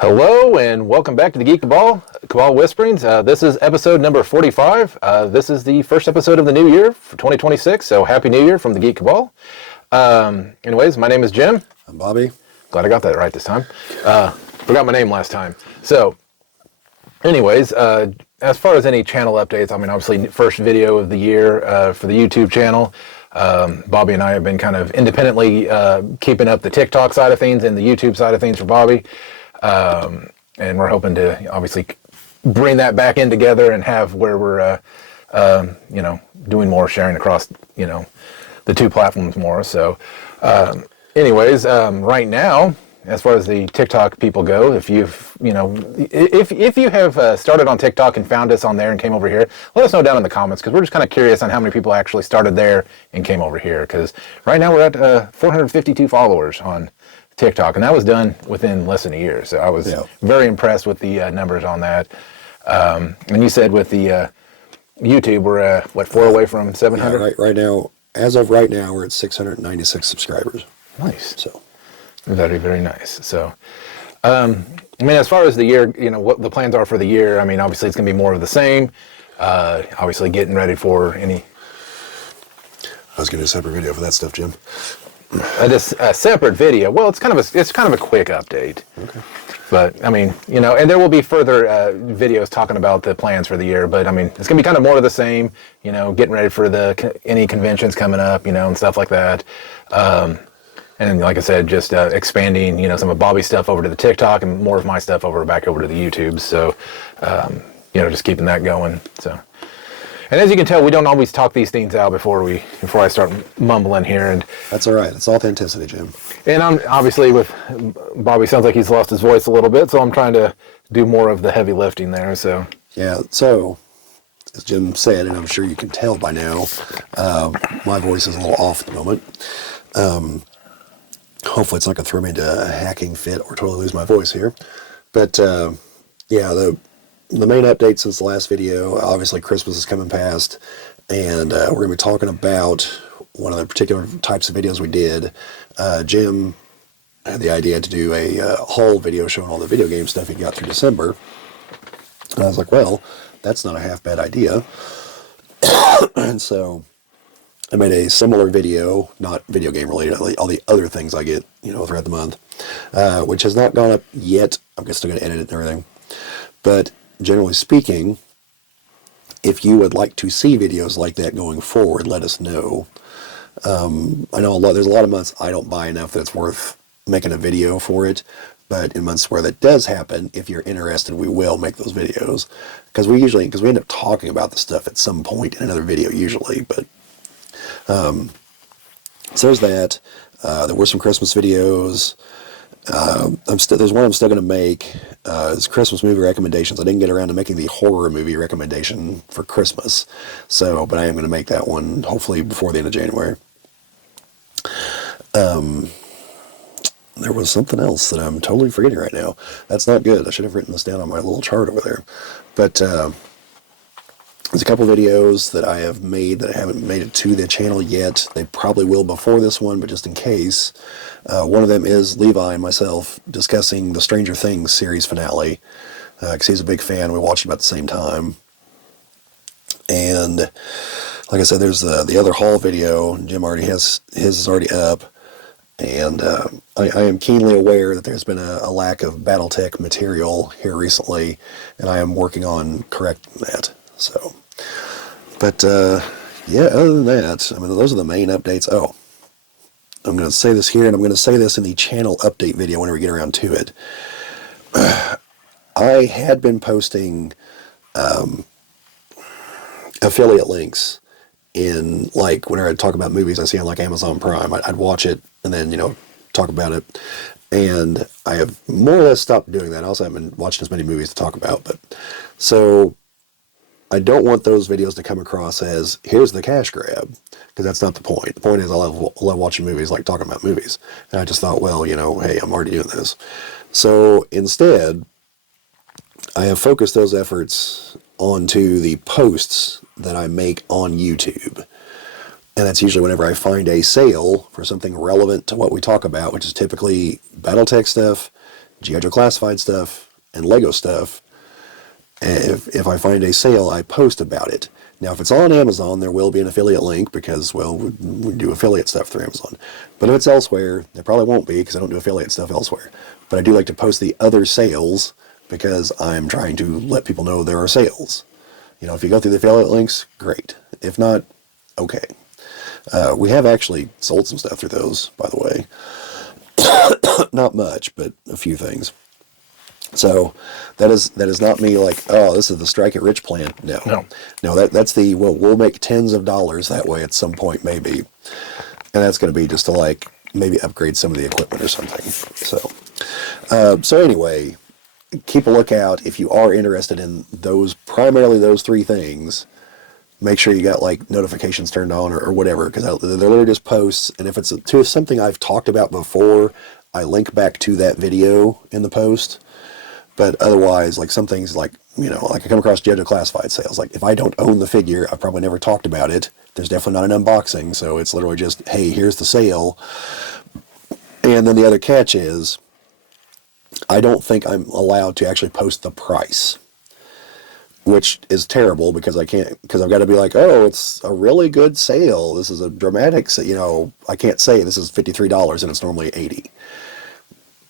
Hello and welcome back to the Cabal Whisperings. This is episode number 45. This is the first episode of the new year for 2026, so Happy New Year from the Geek Cabal. Anyways, my name is Jim. I'm Bobbie. Glad I got that right this time. Forgot my name last time. So, anyways, as far as any channel updates, I mean, obviously, first video of the year for the YouTube channel. Bobbie and I have been kind of independently keeping up the TikTok side of things and the YouTube side of things for Bobbie. And we're hoping to obviously bring that back in together and have where we're, doing more sharing across, the two platforms more. So, anyways, right now, as far as the TikTok people go, if you have started on TikTok and found us on there and came over here, let us know down in the comments, because we're just kind of curious on how many people actually started there and came over here. Because right now we're at 452 followers on TikTok, and that was done within less than a year. So I was very impressed with the numbers on that. And you said with the YouTube, we're 4 away from 700? Yeah, right now, as of right now, we're at 696 subscribers. Nice. So very, very nice. So, as far as the year, what the plans are for the year, obviously it's going to be more of the same. Obviously getting ready for any... I was going to do a separate video for that stuff, Jim. A separate video. Well, it's kind of a quick update. Okay. But and there will be further videos talking about the plans for the year. But it's gonna be kind of more of the same. Getting ready for any conventions coming up. And stuff like that. And like I said, just expanding some of Bobbie's stuff over to the TikTok and more of my stuff back over to the YouTube. So just keeping that going. So. And as you can tell, we don't always talk these things out before I start mumbling here. And that's all right. It's authenticity, Jim. And I'm obviously with Bobbie. Sounds like he's lost his voice a little bit, so I'm trying to do more of the heavy lifting there. So yeah. So as Jim said, and I'm sure you can tell by now, my voice is a little off at the moment. Hopefully, it's not going to throw me into a hacking fit or totally lose my voice here. But the main update since the last video, obviously Christmas is coming past, and we're going to be talking about one of the particular types of videos we did. Jim had the idea to do a haul video showing all the video game stuff he got through December. And I was like, well, that's not a half bad idea. And so I made a similar video, not video game related, all the other things I get, throughout the month, which has not gone up yet. I'm still going to edit it and everything. But generally speaking, if you would like to see videos like that going forward, let us know. I know there's a lot of months I don't buy enough that it's worth making a video for it, but in months where that does happen, if you're interested, we will make those videos, because we end up talking about the stuff at some point in another video usually. But so there's that. There were some Christmas videos. There's one I'm still going to make. It's Christmas movie recommendations. I didn't get around to making the horror movie recommendation for Christmas, but I am going to make that one hopefully before the end of January. There was something else that I'm totally forgetting right now. That's not good. I should have written this down on my little chart over there. But there's a couple videos that I have made that haven't made it to the channel yet. They probably will before this one, but just in case. One of them is Levi and myself discussing the Stranger Things series finale, because he's a big fan. We watched it about the same time. And like I said, there's the other haul video. Jim already has his is already up. And I am keenly aware that there's been a lack of BattleTech material here recently, and I am working on correcting that. So, but other than that, those are the main updates. Oh, I'm going to say this here, and I'm going to say this in the channel update video whenever we get around to it. I had been posting affiliate links in, whenever I'd talk about movies I see on Amazon Prime. I'd watch it and then talk about it, and I have more or less stopped doing that. I also haven't been watching as many movies to talk about, but so I don't want those videos to come across as here's the cash grab, because that's not the point. The point is I love watching movies, talking about movies, and I just thought, well, hey, I'm already doing this. So instead, I have focused those efforts onto the posts that I make on YouTube. And that's usually whenever I find a sale for something relevant to what we talk about, which is typically BattleTech stuff G.I. Joe Classified stuff and Lego stuff. And if I find a sale, I post about it. Now, if it's on Amazon, there will be an affiliate link because, well, we do affiliate stuff through Amazon. But if it's elsewhere, there probably won't be because I don't do affiliate stuff elsewhere. But I do like to post the other sales because I'm trying to let people know there are sales. You know, if you go through the affiliate links, great. If not, okay. We have actually sold some stuff through those, by the way. Not much, but a few things. So that is not me like, oh, this is the Strike It Rich plan. No. That's the, well, we'll make tens of dollars that way at some point, maybe. And that's going to be just to like maybe upgrade some of the equipment or something. So anyway, keep a lookout if you are interested in primarily those three things. Make sure you got like notifications turned on or whatever, because they're literally just posts. And if it's to something I've talked about before, I link back to that video in the post. But otherwise, like some things like, you know, like I come across G.I. Joe Classified sales. Like if I don't own the figure, I've probably never talked about it. There's definitely not an unboxing. So it's literally just, hey, here's the sale. And then the other catch is, I don't think I'm allowed to actually post the price, which is terrible because I've got to be like, oh, it's a really good sale. This is a dramatic, you know, I can't say this is $53 and it's normally $80.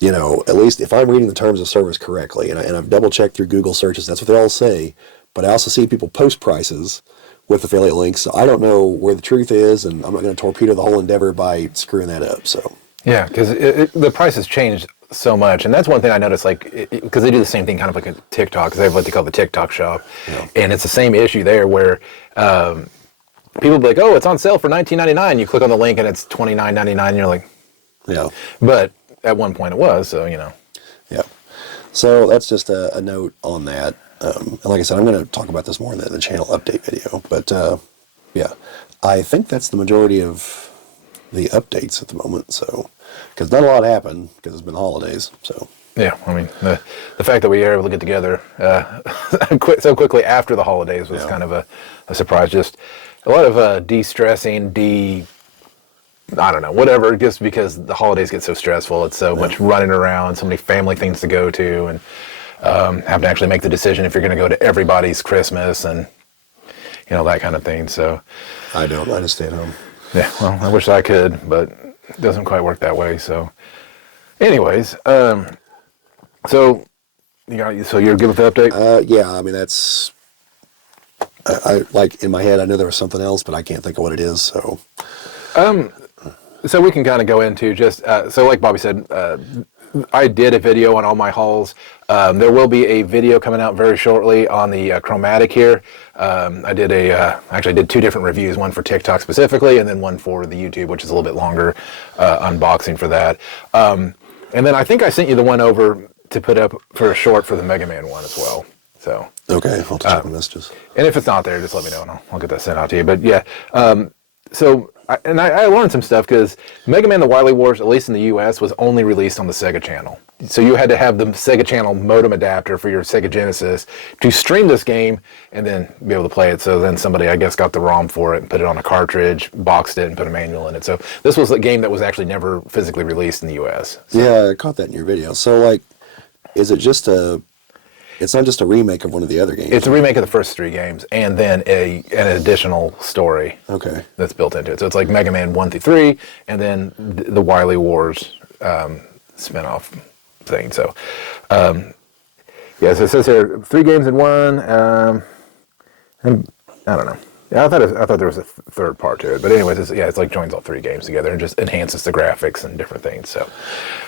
You know, at least if I'm reading the terms of service correctly, and I've double-checked through Google searches, that's what they all say, but I also see people post prices with affiliate links, so I don't know where the truth is, and I'm not going to torpedo the whole endeavor by screwing that up, so. Yeah, because the price has changed so much, and that's one thing I noticed, like, because they do the same thing kind of like a TikTok, because they have what they call the TikTok shop, and it's the same issue there where people be like, oh, it's on sale for $19.99, you click on the link and it's $29.99, and you're like, yeah. But at one point it was, so, you know. Yeah. So that's just a note on that. And like I said, I'm going to talk about this more in the channel update video. But, yeah, I think that's the majority of the updates at the moment. So, because not a lot happened because it's been the holidays. So. Yeah, I mean, the fact that we were able to get together so quickly after the holidays was kind of a surprise. Just a lot of de-stressing, I don't know, whatever, just because the holidays get so stressful. It's so much running around, so many family things to go to, and have to actually make the decision if you're going to go to everybody's Christmas and, you know, that kind of thing. So I don't. I just stay at home. Yeah, well, I wish I could, but it doesn't quite work that way. So anyways, so you're good with the update? Yeah, I mean, that's, I like in my head, I know there was something else, but I can't think of what it is, so. So we can kind of go into just, so like Bobbie said, I did a video on all my hauls. There will be a video coming out very shortly on the chromatic here. I did actually did two different reviews, one for TikTok specifically, and then one for the YouTube, which is a little bit longer unboxing for that. And then I think I sent you the one over to put up for a short for the Mega Man one as well. So okay, I'll have to check the messages. And if it's not there, just let me know and I'll get that sent out to you. But yeah, so I learned some stuff because Mega Man: The Wily Wars, at least in the U.S., was only released on the Sega Channel. So you had to have the Sega Channel modem adapter for your Sega Genesis to stream this game and then be able to play it. So then somebody, I guess, got the ROM for it and put it on a cartridge, boxed it, and put a manual in it. So this was a game that was actually never physically released in the U.S. So. Yeah, I caught that in your video. So, like, is it just it's not just a remake of one of the other games? It's a remake of the first thrip games and then an additional story that's built into it. So it's like Mega Man 1 through 3 and then the Wily Wars spinoff thing. So, yeah, so it says here 3 games in 1. And I don't know. Yeah, I thought there was a third part to it. But anyways, it's like joins all 3 games together and just enhances the graphics and different things.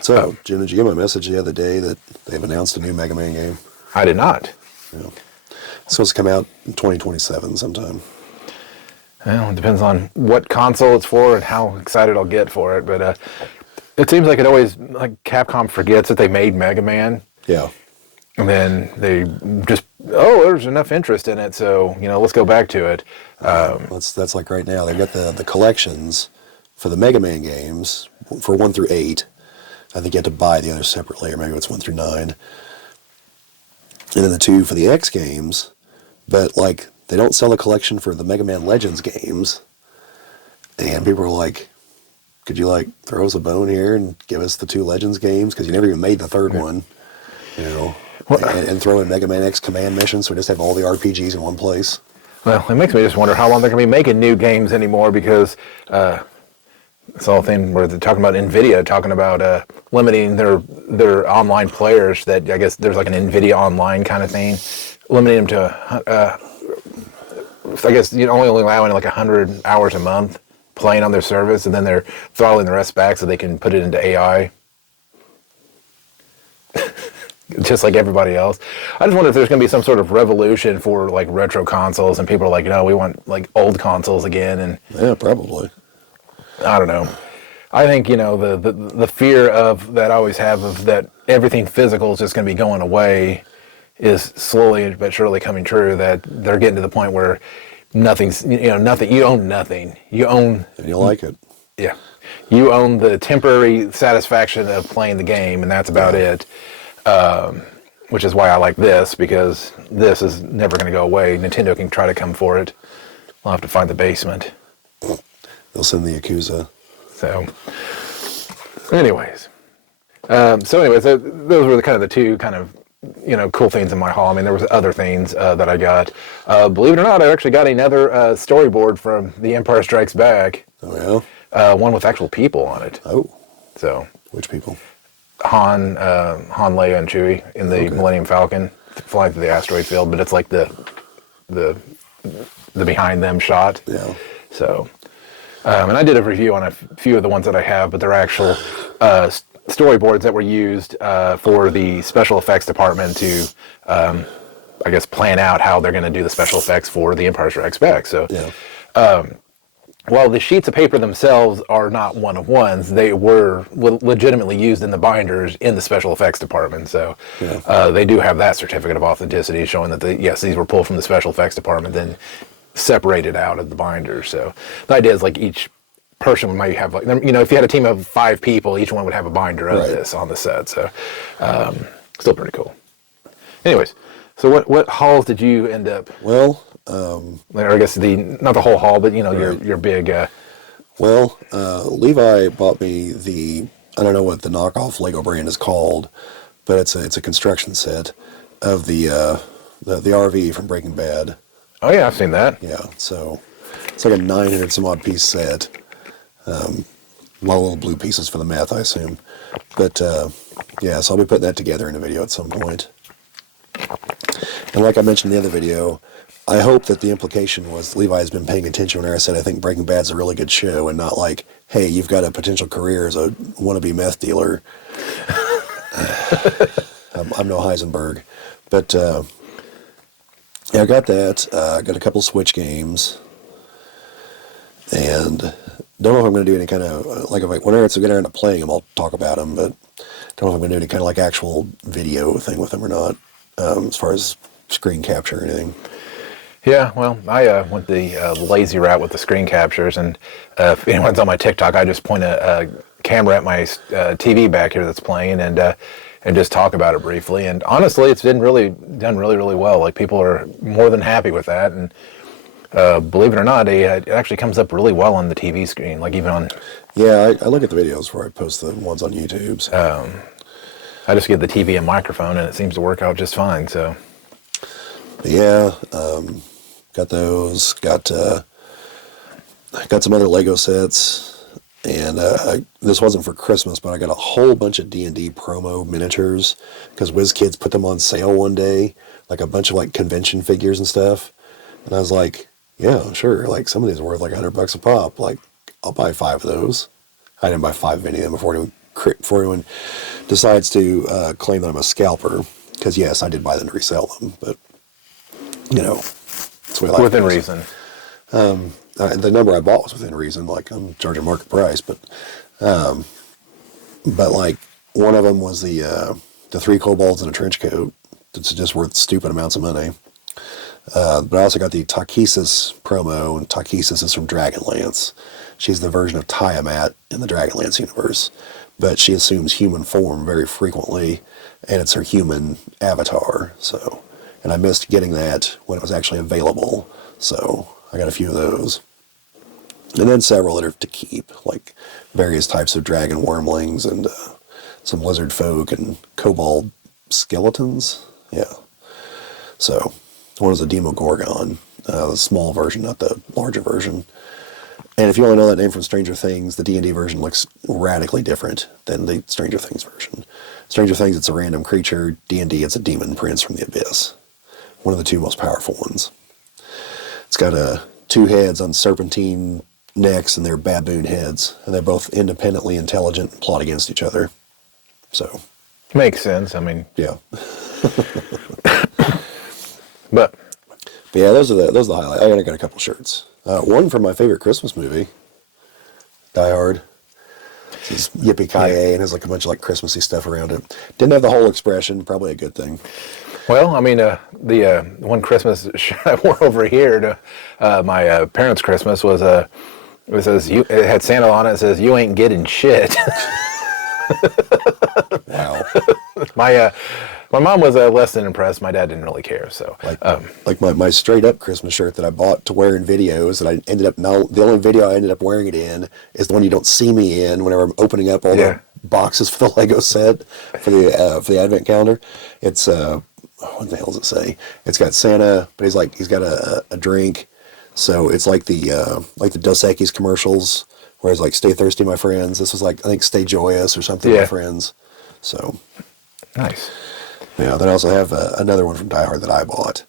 So, Jim, did you get my message the other day that they've announced a new Mega Man game? I did not. Yeah. It's supposed to come out in 2027 sometime. Well, it depends on what console it's for and how excited I'll get for it. But it seems like it always, like Capcom forgets that they made Mega Man. Yeah. And then they just, there's enough interest in it, so, let's go back to it. That's like right now. They've got the collections for the Mega Man games for 1 through 8. I think you have to buy the others separately, or maybe it's 1 through 9. And then the 2 for the X games, but like they don't sell a collection for the Mega Man Legends games. And people are like, could you like throw us a bone here and give us the 2 Legends games? Because you never even made the third one. You know, Well, and throw in Mega Man X command missions, so we just have all the RPGs in one place. well, it makes me just wonder how long they're going to be making new games anymore, because it's all thing where they're talking about NVIDIA, talking about limiting their online players. That I guess there's like an NVIDIA Online kind of thing, limiting them to, I guess, only allowing like 100 hours a month playing on their service, and then they're throttling the rest back so they can put it into AI. Just like everybody else. I just wonder if there's going to be some sort of revolution for like retro consoles, and people are like, no, we want like old consoles again. And Yeah, probably. I don't know. I think, the fear of that I always have of that everything physical is just going to be going away is slowly but surely coming true. That they're getting to the point where nothing's, nothing. You own nothing. You own. And you like it. Yeah. You own the temporary satisfaction of playing the game, and that's about it. Which is why I like this, because this is never going to go away. Nintendo can try to come for it. I'll have to find the basement. They'll send the Yakuza. So, anyways. Those were the two kind of, cool things in my haul. I mean, there was other things that I got. Believe it or not, I actually got another storyboard from The Empire Strikes Back. Oh, yeah? One with actual people on it. Oh. So. Which people? Han, Leia, and Chewie in the Millennium Falcon flying through the asteroid field, but it's like the behind them shot. Yeah. So, and I did a review on a few of the ones that I have, but they're actual storyboards that were used for the special effects department to, I guess, plan out how they're going to do the special effects for The Empire Strikes Back. So, Yeah. while the sheets of paper themselves are not one-of-ones, they were legitimately used in the binders in the special effects department. So they do have that certificate of authenticity showing that, yes, these were pulled from the special effects department, then separated out of the binders. So the idea is like each person might have, like, if you had a team of 5 people, each one would have a binder of this on the set. So still pretty cool. Anyways, so what hauls did you end up? Well, or I guess not the whole haul, but your big. Levi bought me I don't know what the knockoff Lego brand is called, but it's a construction set of the RV from Breaking Bad. Oh yeah, I've seen that. Yeah, so it's like a 900 some odd piece set. Little blue pieces for the meth, I assume. But yeah, so I'll be putting that together in a video at some point. And like I mentioned in the other video, I hope that the implication was Levi has been paying attention when I said I think Breaking Bad's a really good show, and not like, hey, you've got a potential career as a wannabe meth dealer. I'm no Heisenberg. But yeah, I got that. I got a couple Switch games. And don't know if I'm going to do any kind of, whenever it's going to end up playing them, I'll talk about them, but don't know if I'm going to do any kind of like actual video thing with them or not, as far as screen capture or anything. Yeah, well, I went the lazy route with the screen captures, and if anyone's on my TikTok, I just point a camera at my TV back here that's playing, and just talk about it briefly. And honestly, it's been done really, really well. Like, people are more than happy with that, and believe it or not, it actually comes up really well on the TV screen, like even on... Yeah, I look at the videos before I post the ones on YouTube. So. I just get the TV and microphone, and it seems to work out just fine, so... Yeah, got those, got some other Lego sets, and this wasn't for Christmas, but I got a whole bunch of D&D promo miniatures, because WizKids put them on sale one day, like a bunch of like convention figures and stuff, and I was like, yeah, sure, like some of these are worth like $100 a pop, like I'll buy 5 of those. I didn't buy 5 of any of them before anyone decides to claim that I'm a scalper, because yes, I did buy them to resell them, but that's the way life within goes. reason. The number I bought was within reason. Like, I'm charging market price, but like one of them was the 3 kobolds in a trench coat. It's just worth stupid amounts of money. But I also got the Takesis promo, and Takesis is from Dragonlance. She's the version of Tiamat in the Dragonlance universe, but she assumes human form very frequently, and it's her human avatar. So. And I missed getting that when it was actually available, so I got a few of those. And then several that are to keep, like various types of dragon wormlings and some lizard folk and kobold skeletons. Yeah. So one is a Demogorgon, the small version, not the larger version. And if you only know that name from Stranger Things, the D&D version looks radically different than the Stranger Things version. Stranger Things, it's a random creature. D&D, it's a demon prince from the abyss. One of the two most powerful ones. It's got two heads on serpentine necks, and they're baboon heads. And they're both independently intelligent and plot against each other. So. Makes sense. I mean. Yeah. But yeah, those are the highlights. I got a couple shirts. One from my favorite Christmas movie, Die Hard. It's yippee-ki-yay, and has like a bunch of like Christmassy stuff around it. Didn't have the whole expression, probably a good thing. well, I mean, the one Christmas I wore over here to my parents' Christmas was it had Santa on it. It says, "You ain't getting shit." Wow. My mom was less than impressed. My dad didn't really care. So, like my straight up Christmas shirt that I bought to wear in videos, that I ended up the only video I ended up wearing it in is the one you don't see me in whenever I'm opening up all the boxes for the Lego set for the Advent calendar. It's what the hell does it say? It's got Santa, but he's got a drink. So it's like the Dos Equis commercials, where it's like "Stay thirsty, my friends." This was like, I think, "Stay joyous" or something, my friends. So nice. Yeah, then I also have another one from Die Hard that I bought.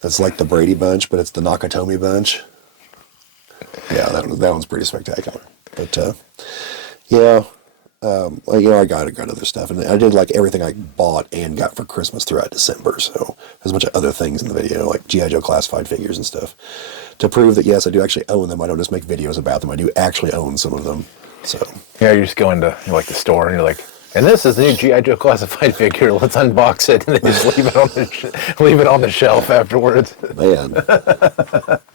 That's like the Brady Bunch, but it's the Nakatomi Bunch. Yeah, that one's pretty spectacular. But yeah, I got other stuff, and I did like everything I bought and got for Christmas throughout December. So there's a bunch of other things in the video, like G.I. Joe classified figures and stuff, to prove that yes, I do actually own them. I don't just make videos about them. I do actually own some of them. So yeah, you're just going to the store, and you're like, "And this is the new G.I. Joe classified figure. Let's unbox it," and then just leave it on the shelf afterwards. Man,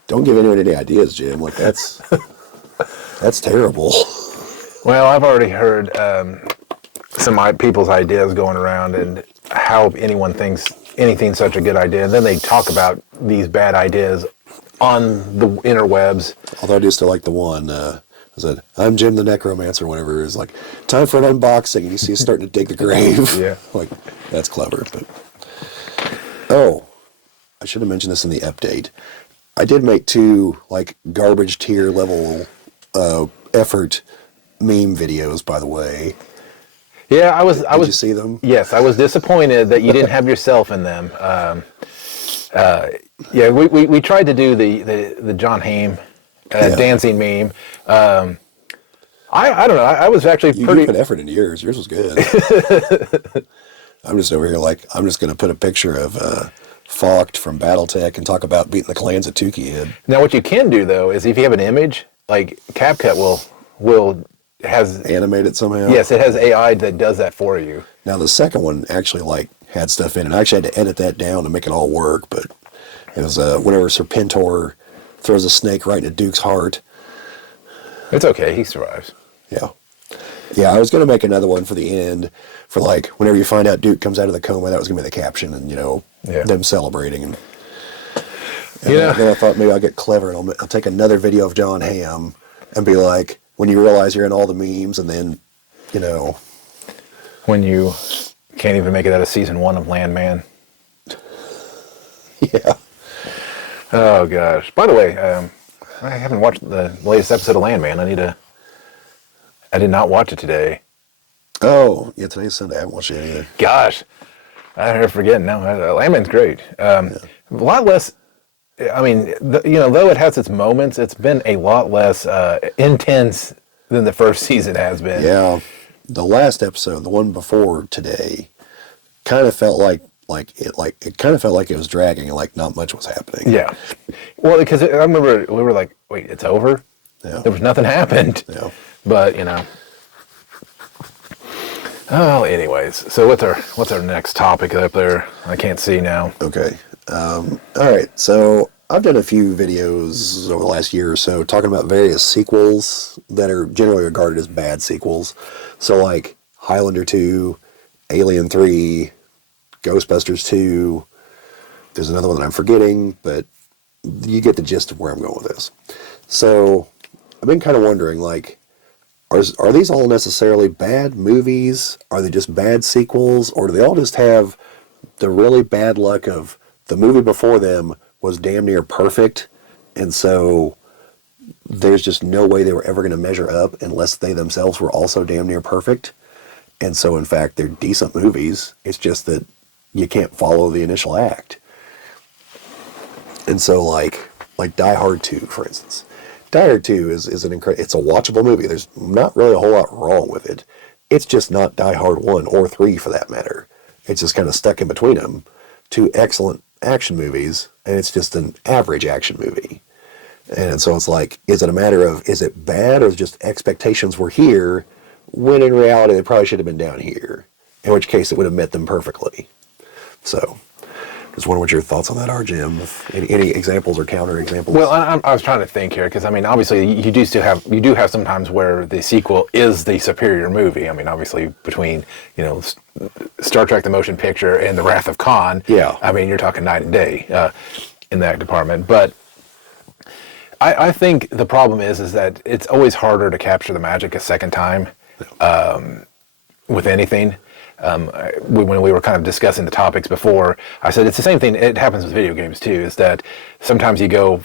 don't give anyone any ideas, Jim. Like that's terrible. Well, I've already heard some people's ideas going around, and how anyone thinks anything's such a good idea. And then they talk about these bad ideas on the interwebs. Although I do still like the one. I said, "I'm Jim the Necromancer," whenever it's like, "Time for an unboxing," and you see it starting to dig the grave. Yeah. Like, that's clever. But oh, I should have mentioned this in the update. I did make 2 like garbage tier level effort meme videos, by the way. Yeah, Did you see them? Yes, I was disappointed that you didn't have yourself in them. Yeah, we tried to do the John Hamm dancing meme. I don't know. I was actually You put effort into yours. Yours was good. I'm just over here like, I'm just going to put a picture of Falked from BattleTech and talk about beating the clans at Tukey. Now, what you can do though is if you have an image, like CapCut will has animate it somehow. Yes, it has AI that does that for you. Now the second one actually like had stuff in it. I actually had to edit that down to make it all work, but it was whenever Serpentor throws a snake right into Duke's heart. It's okay, he survives. Yeah, I was going to make another one for the end, for like whenever you find out Duke comes out of the coma, that was going to be the caption, and them celebrating. And then I thought maybe I'll get clever and I'll take another video of John Hamm and be like, when you realize you're in all the memes, and then, when you can't even make it out of season 1 of Landman. Yeah. Oh gosh. By the way, I haven't watched the latest episode of Landman. I did not watch it today. Oh, yeah, today's Sunday. I haven't watched it either. Gosh. I forget. No, Landman's great. A lot less, I mean, though it has its moments, it's been a lot less intense than the first season has been. Yeah. The last episode, the one before today, kind of felt like it was dragging and like not much was happening. Yeah. Well, because I remember we were like, wait, it's over? Yeah. There was nothing happened. Yeah. But, Oh, anyways. So what's our next topic up there? I can't see now. Okay. All right. So I've done a few videos over the last year or so talking about various sequels that are generally regarded as bad sequels. So like Highlander 2, Alien 3, Ghostbusters 2. There's another one that I'm forgetting, but you get the gist of where I'm going with this. So I've been kind of wondering, like, are these all necessarily bad movies? Are they just bad sequels? Or do they all just have the really bad luck of the movie before them was damn near perfect, and so there's just no way they were ever going to measure up unless they themselves were also damn near perfect. And so, in fact, they're decent movies. It's just that you can't follow the initial act. And so, like Die Hard 2, for instance. Die Hard 2 is an incredible... It's a watchable movie. There's not really a whole lot wrong with it. It's just not Die Hard 1 or 3, for that matter. It's just kind of stuck in between them. Two excellent action movies, and it's just an average action movie. And so it's like, is it a matter of, is it bad, or is just expectations were here, when in reality they probably should have been down here, in which case it would have met them perfectly. So, just wonder what your thoughts on that are, Jim. Any examples or counter examples? Well, I was trying to think here, because I mean, obviously you do have sometimes where the sequel is the superior movie. I mean, obviously between Star Trek: The Motion Picture and The Wrath of Khan. Yeah. I mean, you're talking night and day in that department. But I think the problem is that it's always harder to capture the magic a second time with anything. When we were kind of discussing the topics before, I said it's the same thing. It happens with video games too. Is that sometimes you go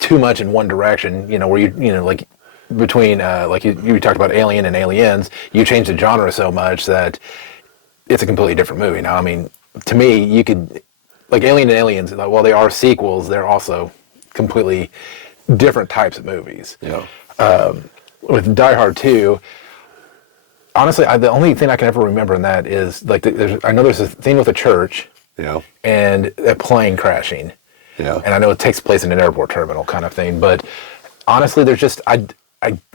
too much in one direction. Where like between like you talked about Alien and Aliens, you change the genre so much that it's a completely different movie. Now, I mean, to me, you could like Alien and Aliens. While they are sequels, they're also completely different types of movies. Yeah. With Die Hard 2, honestly, the only thing I can ever remember in that is like I know there's a thing with a church, Yeah. and a plane crashing, Yeah. and I know it takes place in an airport terminal kind of thing. But honestly, there's just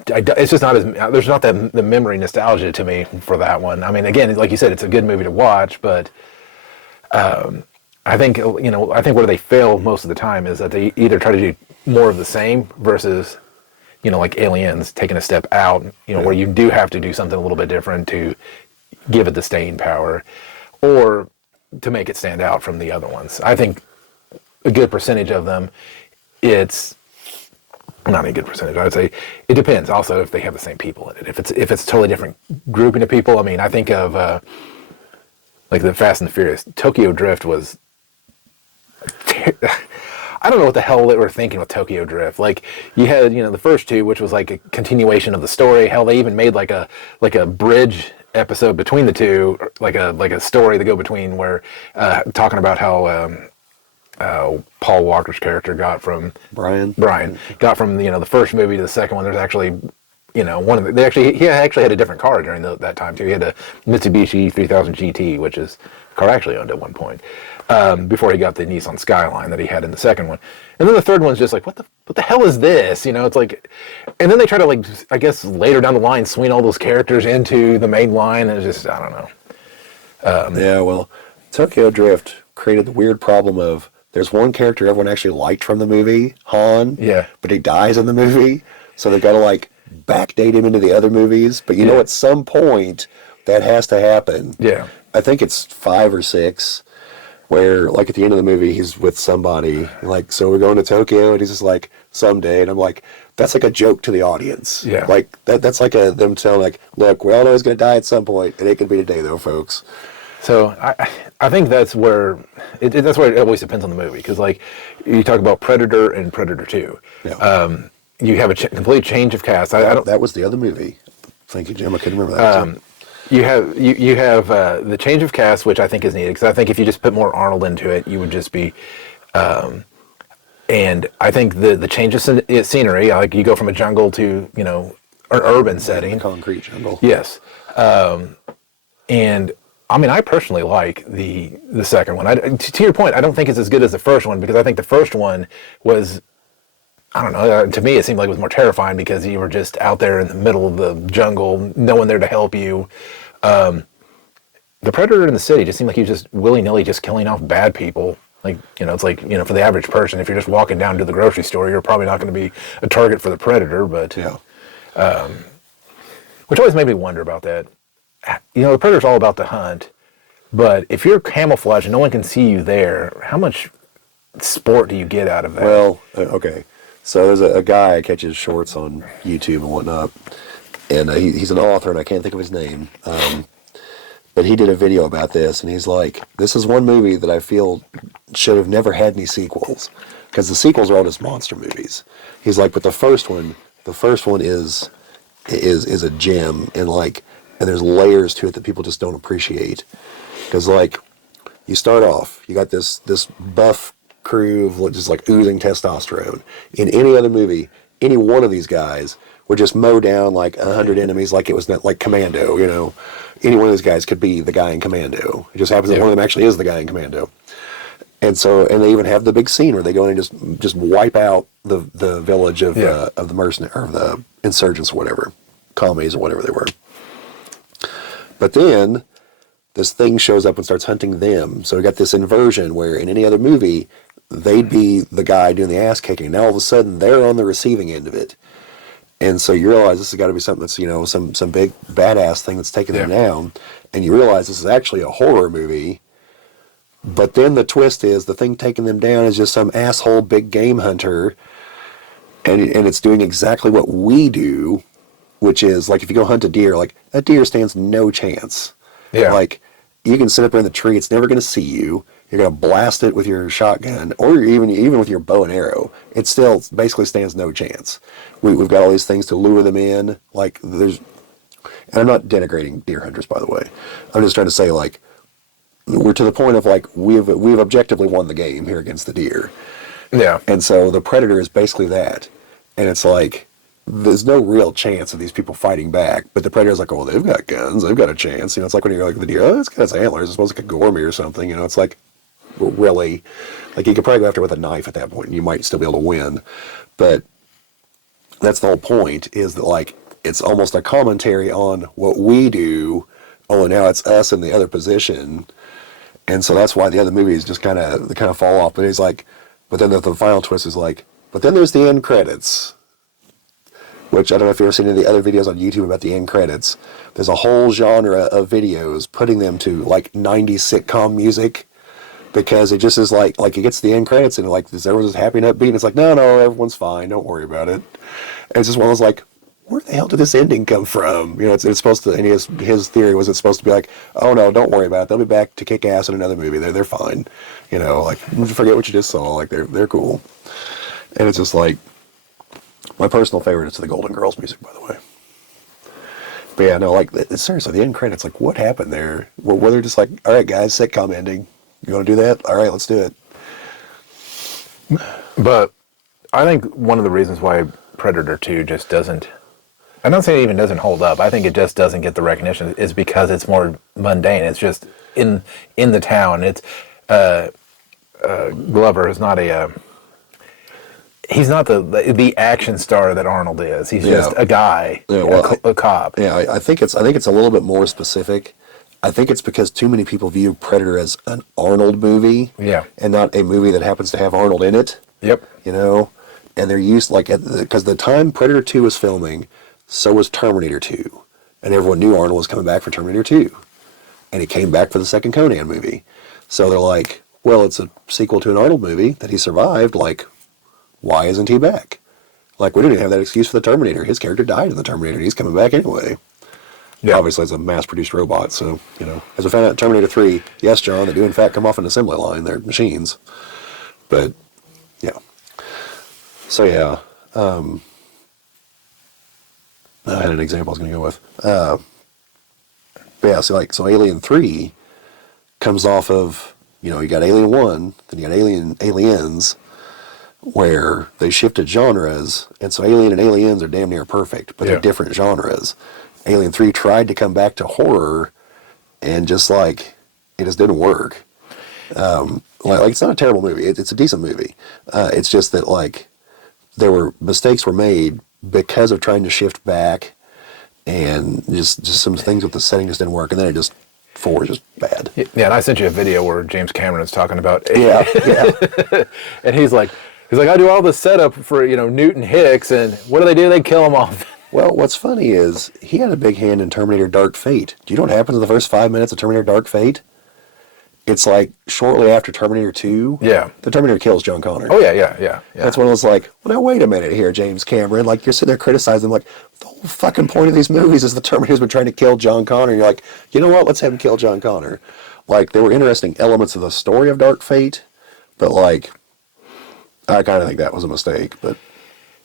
it's just not there's not the memory nostalgia to me for that one. I mean, again, like you said, it's a good movie to watch, but I think where they fail most of the time is that they either try to do more of the same versus, like Aliens, taking a step out, where you do have to do something a little bit different to give it the staying power, or to make it stand out from the other ones. I think a good percentage of them, it's not a good percentage. I would say it depends. Also, if they have the same people in it, if it's a totally different grouping of people. I mean, I think of like the Fast and the Furious. Tokyo Drift was. I don't know what the hell they were thinking with Tokyo Drift. Like, you had, the first two, which was like a continuation of the story. Hell, they even made like a bridge episode between the two, like a story to go between, where talking about how Paul Walker's character got from Brian got from the first movie to the second one. There's actually he actually had a different car during that time too. He had a Mitsubishi 3000 GT, which is a car I actually owned at one point. Before he got the Nissan Skyline that he had in the second one. And then the third one's just like, what the hell is this? It's like, and then they try to, like, I guess later down the line, swing all those characters into the main line, and it's just, I don't know. Yeah, well, Tokyo Drift created the weird problem of there's one character everyone actually liked from the movie, Han, Yeah. but he dies in the movie, so they've got to, like, backdate him into the other movies, but at some point, that has to happen. Yeah. I think it's 5 or 6, where, like, at the end of the movie, he's with somebody, like, so we're going to Tokyo, and he's just like, someday, and I'm like, that's like a joke to the audience. Yeah. Like, that's like them telling, like, look, we all know he's going to die at some point, and it could be today, though, folks. So I think that's where it always depends on the movie, because, like, you talk about Predator and Predator 2. Yeah. You have a complete change of cast. That was the other movie. Thank you, Jim. I couldn't remember that. You have the change of cast, which I think is needed, because I think if you just put more Arnold into it, you would just be. And I think the change of scenery, like you go from a jungle to an urban setting, Concrete jungle. Yes, and I mean I personally like the second one. To your point, I don't think it's as good as the first one, because I think the first one was. I don't know, to me it seemed like it was more terrifying because you were just out there in the middle of the jungle, no one there to help you. The Predator in the city just seemed like he was just willy-nilly just killing off bad people. Like, it's like, for the average person, if you're just walking down to the grocery store, you're probably not going to be a target for the Predator, but... Yeah. Which always made me wonder about that. The Predator's all about the hunt, but if you're camouflaged and no one can see you there, how much sport do you get out of that? Well, okay. So there's a guy, I catch his shorts on YouTube and whatnot, and he's an author, and I can't think of his name. But he did a video about this, and he's like, this is one movie that I feel should have never had any sequels, because the sequels are all just monster movies. He's like, but the first one is a gem, and like, and there's layers to it that people just don't appreciate. Because like, you start off, you got this buff crew of just like oozing testosterone. In any other movie, any one of these guys would just mow down like 100 enemies like it was not like Commando, you know. Any one of these guys could be the guy in Commando. It just happens that one of them actually is the guy in Commando. And so, and they even have the big scene where they go in and just wipe out the village of the mercenaries, or the insurgents, or whatever, commies or whatever they were. But then this thing shows up and starts hunting them. So we got this inversion where in any other movie they'd be the guy doing the ass kicking. Now all of a sudden they're on the receiving end of it. And so you realize this has got to be something that's, you know, some big badass thing that's taking them down. And you realize this is actually a horror movie. But then the twist is the thing taking them down is just some asshole big game hunter. And it's doing exactly what we do, which is like if you go hunt a deer, like that deer stands no chance. Yeah. Like you can sit up there in the tree, it's never going to see you. You're going to blast it with your shotgun, or even with your bow and arrow. It still basically stands no chance. We've got all these things to lure them in. Like there's, and I'm not denigrating deer hunters, by the way. I'm just trying to say, like, we're to the point of like we've objectively won the game here against the deer. Yeah. And so the predator is basically that, and it's like there's no real chance of these people fighting back. But the predator's like, oh, they've got guns, they've got a chance. You know, it's like when you're like the deer, oh, it's got its antlers, it's supposed to gore me or something. You know, it's like, really, like you could probably go after it with a knife at that point and you might still be able to win. But that's the whole point, is that like it's almost a commentary on what we do, only now it's us in the other position. And so that's why the other movies just kind of fall off. But it's like, but then the final twist is like, but then there's the end credits, which I don't know if you've ever seen any of the other videos on YouTube about the end credits. There's a whole genre of videos putting them to like 90s sitcom music, because it just is like it gets the end credits and like everyone's just happy and upbeat, and it's like, no, everyone's fine, don't worry about it. And it's just one of those like, where the hell did this ending come from? You know, it's supposed to, and his theory was it's supposed to be like, oh no, don't worry about it, they'll be back to kick ass in another movie, they're fine. You know, like, forget what you just saw, like they're cool. And it's just like, my personal favorite is the Golden Girls music, by the way. But yeah, no, like, seriously, the end credits, like, what happened there? Were they just like, all right, guys, sitcom ending. You want to do that? All right, let's do it. But I think one of the reasons why Predator 2 just doesn't, I'm not saying it even doesn't hold up, I think it just doesn't get the recognition, is because it's more mundane. It's just in the town. It's, Glover is not he's not the action star that Arnold is. He's just a guy, a cop. Yeah, I think it's a little bit more specific. I think it's because too many people view Predator as an Arnold movie, and not a movie that happens to have Arnold in it. Yep. You know, and they're used, like, because the time Predator 2 was filming, so was Terminator 2, and everyone knew Arnold was coming back for Terminator 2, and he came back for the second Conan movie. So they're like, well, it's a sequel to an Arnold movie that he survived. Like, why isn't he back? Like, we didn't have that excuse for the Terminator. His character died in the Terminator, and he's coming back anyway. Yeah. Obviously, it's a mass-produced robot, so, you know. As we found out in Terminator 3, yes, John, they do in fact come off an assembly line. They're machines. But, yeah. So, yeah. I had an example I was going to go with. But, yeah, so Alien 3 comes off of, you know, you got Alien 1, then you got Aliens, where they shifted genres, and so Alien and Aliens are damn near perfect, but they're different genres. Alien 3 tried to come back to horror, and just like, it just didn't work. Like it's not a terrible movie. It's a decent movie. It's just that, like, mistakes were made because of trying to shift back, and just some things with the setting just didn't work, and then 4 is just bad. Yeah, and I sent you a video where James Cameron is talking about yeah. And he's like, I do all the setup for, you know, Newton Hicks, and what do? They kill him off. Well, what's funny is he had a big hand in Terminator Dark Fate. Do you know what happens in the first 5 minutes of Terminator Dark Fate? It's like shortly after Terminator 2. Yeah. The Terminator kills John Connor. Oh, yeah. That's when I was like, well, now wait a minute here, James Cameron. Like, you're sitting there criticizing him, like, the whole whole fucking point of these movies is the Terminator's been trying to kill John Connor. And you're like, you know what? Let's have him kill John Connor. Like, there were interesting elements of the story of Dark Fate, but like, I kind of think that was a mistake. But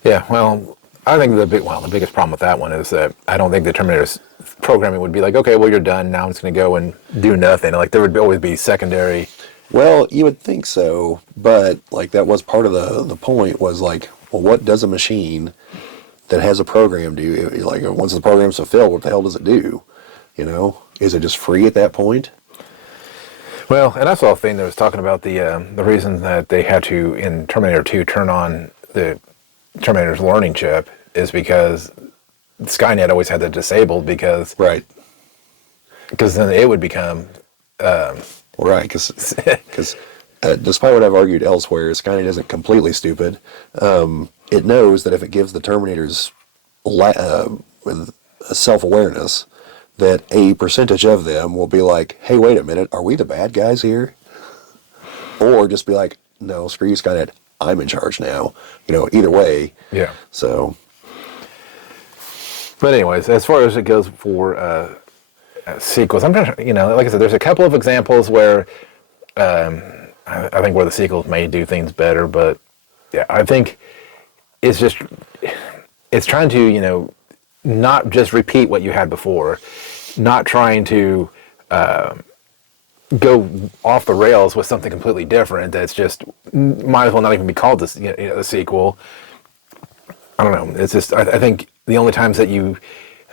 yeah, well, I think the biggest problem with that one is that I don't think the Terminator's programming would be like, okay, well, you're done. Now I'm just going to go and do nothing. Like, there would always be secondary. Well, you would think so, but like that was part of the point was like, well, what does a machine that has a program do? Like, once the program's fulfilled, what the hell does it do? You know, is it just free at that point? Well, and I saw a thing that was talking about the reason that they had to, in Terminator 2, turn on the Terminator's learning chip is because Skynet always had that disabled because Right. then it would become Right, because despite what I've argued elsewhere, Skynet isn't completely stupid. It knows that if it gives the Terminators self-awareness, that a percentage of them will be like, hey, wait a minute, are we the bad guys here? Or just be like, no, screw you, Skynet, I'm in charge now. You know, either way. Yeah. So. But anyways, as far as it goes for sequels, I'm trying to, you know, like I said, there's a couple of examples where I think where the sequels may do things better, but yeah, I think it's trying to, you know, not just repeat what you had before, not trying to go off the rails with something completely different that's just might as well not even be called this, you know, a sequel. I don't know. It's just I think the only times that you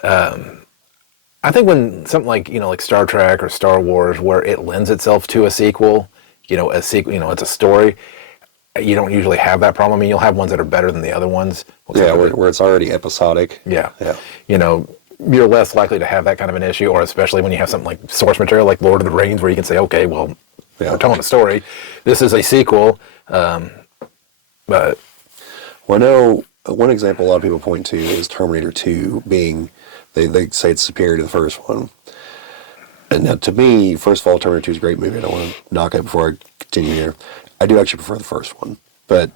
I think when something like, you know, like Star Trek or Star Wars, where it lends itself to a sequel, you know, it's a story, you don't usually have that problem. I mean, you'll have ones that are better than the other ones. Yeah, where it's already episodic. Yeah. You know, you're less likely to have that kind of an issue, or especially when you have something like source material like Lord of the Rings, where you can say, okay, well, we're telling a story. This is a sequel. But well, I know one example a lot of people point to is Terminator 2 being, they say it's superior to the first one. And now, to me, first of all, Terminator 2 is a great movie. I don't want to knock it before I continue here. I do actually prefer the first one. But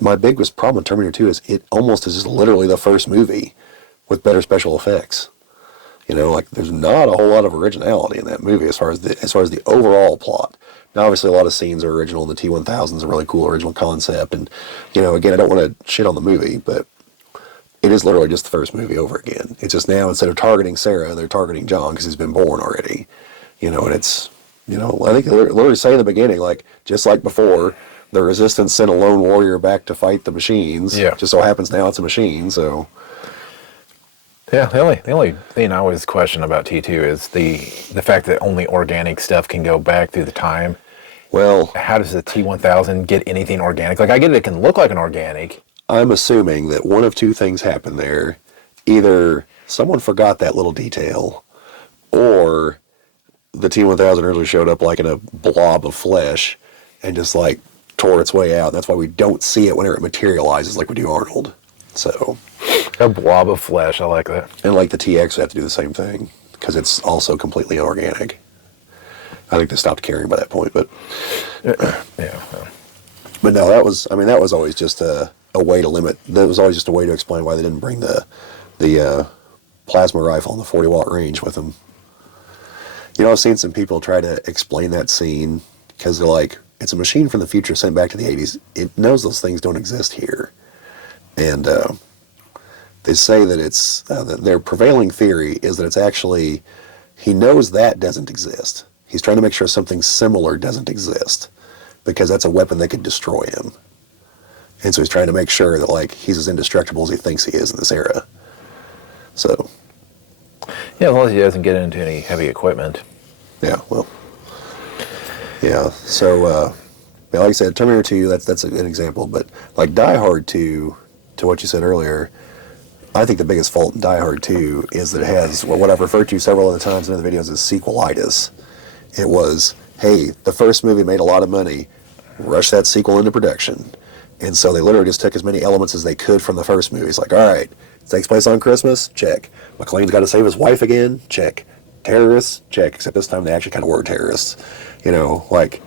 my biggest problem with Terminator 2 is it almost is just literally the first movie with better special effects. You know, like, there's not a whole lot of originality in that movie as far as the overall plot. Now, obviously, a lot of scenes are original, and the T-1000 is a really cool original concept. And, you know, again, I don't want to shit on the movie, but it is literally just the first movie over again. It's just now, instead of targeting Sarah, they're targeting John because he's been born already. You know, and it's, you know, I think they literally say in the beginning, like, just like before, the Resistance sent a lone warrior back to fight the machines. Yeah. Just so happens now it's a machine, so. yeah, the only thing I always question about T2 is the fact that only organic stuff can go back through the time. Well, how does the T-1000 get anything organic? Like, I get it can look like an organic. I'm assuming that one of two things happened there. Either someone forgot that little detail, or the T-1000 originally showed up like in a blob of flesh and just like tore its way out. That's why we don't see it whenever it materializes like we do Arnold. So a blob of flesh, I like that. And like the TX, we have to do the same thing because it's also completely inorganic. I think they stopped caring by that point, but yeah. But no, that was always just a way to limit. That was always just a way to explain why they didn't bring the plasma rifle and the 40-watt range with them. You know, I've seen some people try to explain that scene because they're like, it's a machine from the future sent back to the 80s. It knows those things don't exist here. And they say that it's, their prevailing theory is that it's actually, he knows that doesn't exist. He's trying to make sure something similar doesn't exist because that's a weapon that could destroy him. And so he's trying to make sure that, like, he's as indestructible as he thinks he is in this era. So. Yeah, as long as he doesn't get into any heavy equipment. Yeah, well. Yeah, so, like I said, Terminator 2, that's an example. But, like, Die Hard 2, to what you said earlier, I think the biggest fault in Die Hard 2 is that it has what I've referred to several other times in the videos as sequelitis. It was, hey, the first movie made a lot of money, rush that sequel into production. And so they literally just took as many elements as they could from the first movie. It's like, all right, it takes place on Christmas, check. McClane's got to save his wife again, check. Terrorists, check. Except this time they actually kind of were terrorists, you know, like.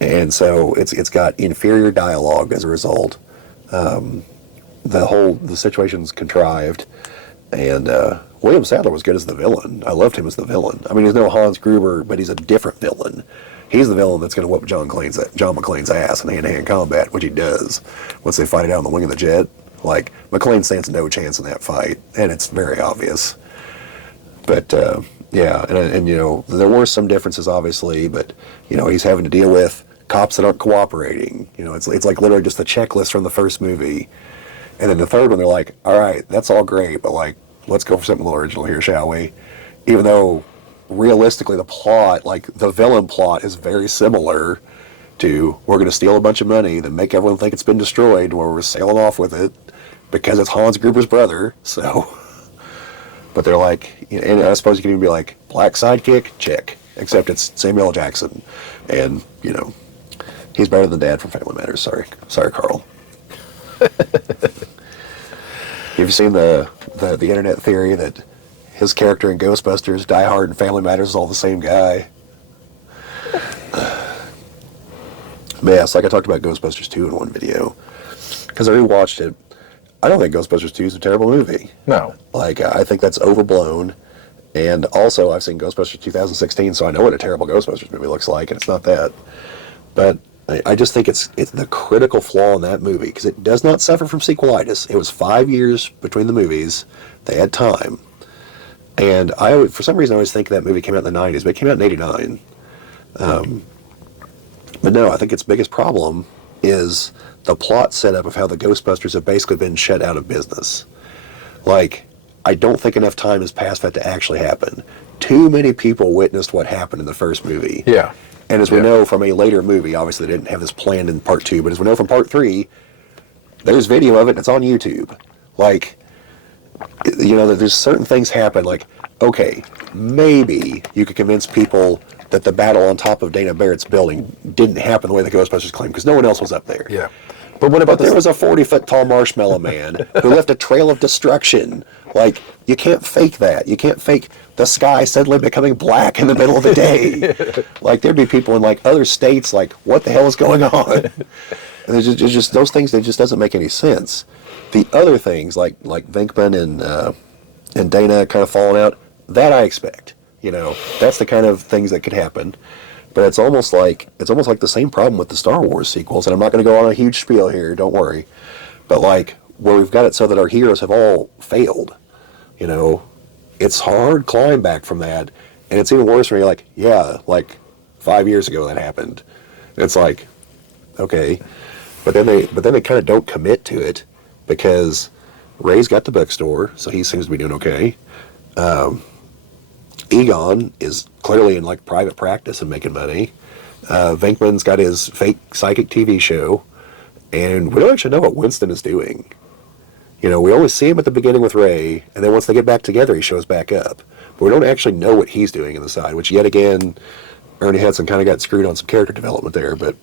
And so it's got inferior dialogue as a result. the situation's contrived, and William Sadler was good as the villain. I loved him as the villain. I mean, he's no Hans Gruber, but he's a different villain. He's the villain that's going to whoop John McClane's ass in hand-to-hand combat, which he does once they fight it out on the wing of the jet. Like, McClane stands no chance in that fight, and it's very obvious. But yeah, and you know, there were some differences obviously, but you know, he's having to deal with cops that aren't cooperating. You know, it's like literally just a checklist from the first movie, and then the third one they're like, all right, that's all great, but like, let's go for something more original here, shall we? Even though realistically the plot, like the villain plot, is very similar to we're going to steal a bunch of money, then make everyone think it's been destroyed, where we're sailing off with it because it's Hans Gruber's brother. So, but they're like, and I suppose you can even be like, black sidekick, check. Except it's Samuel L. Jackson, and you know, he's better than Dad from Family Matters. Sorry, Carl. Have you seen the internet theory that his character in Ghostbusters, Die Hard, and Family Matters is all the same guy? But yeah, it's like I talked about Ghostbusters 2 in one video, because I rewatched it. I don't think Ghostbusters 2 is a terrible movie. No. Like, I think that's overblown. And also, I've seen Ghostbusters 2016, so I know what a terrible Ghostbusters movie looks like, and it's not that. But I just think it's the critical flaw in that movie, because it does not suffer from sequelitis. It was 5 years between the movies. They had time. And for some reason, I always think that movie came out in the 90s, but it came out in 89. But no, I think its biggest problem is the plot setup of how the Ghostbusters have basically been shut out of business. Like, I don't think enough time has passed for that to actually happen. Too many people witnessed what happened in the first movie. Yeah. And as we know from a later movie, obviously they didn't have this planned in part 2, but as we know from part 3, there's video of it and it's on YouTube. Like, you know, there's certain things happen, like, okay, maybe you could convince people that the battle on top of Dana Barrett's building didn't happen the way the Ghostbusters claimed, because no one else was up there. Yeah. But what about there was a 40-foot tall marshmallow man who left a trail of destruction. Like, you can't fake that. You can't fake the sky suddenly becoming black in the middle of the day. Like, there'd be people in, like, other states, like, what the hell is going on? And there's just those things that just doesn't make any sense. The other things, like Venkman and Dana kind of falling out, that I expect. You know, that's the kind of things that could happen. But it's almost like the same problem with the Star Wars sequels, and I'm not going to go on a huge spiel here, don't worry. But like, where we've got it so that our heroes have all failed, you know, it's hard climb back from that, and it's even worse when you're like, yeah, like 5 years ago that happened. It's like, okay, but then they kind of don't commit to it, because Ray's got the bookstore, so he seems to be doing okay. Egon is clearly in like private practice and making money. Venkman's got his fake psychic TV show, and we don't actually know what Winston is doing. You know, we only see him at the beginning with Ray, and then once they get back together, he shows back up. But we don't actually know what he's doing on the side, which yet again, Ernie Hudson kind of got screwed on some character development there. But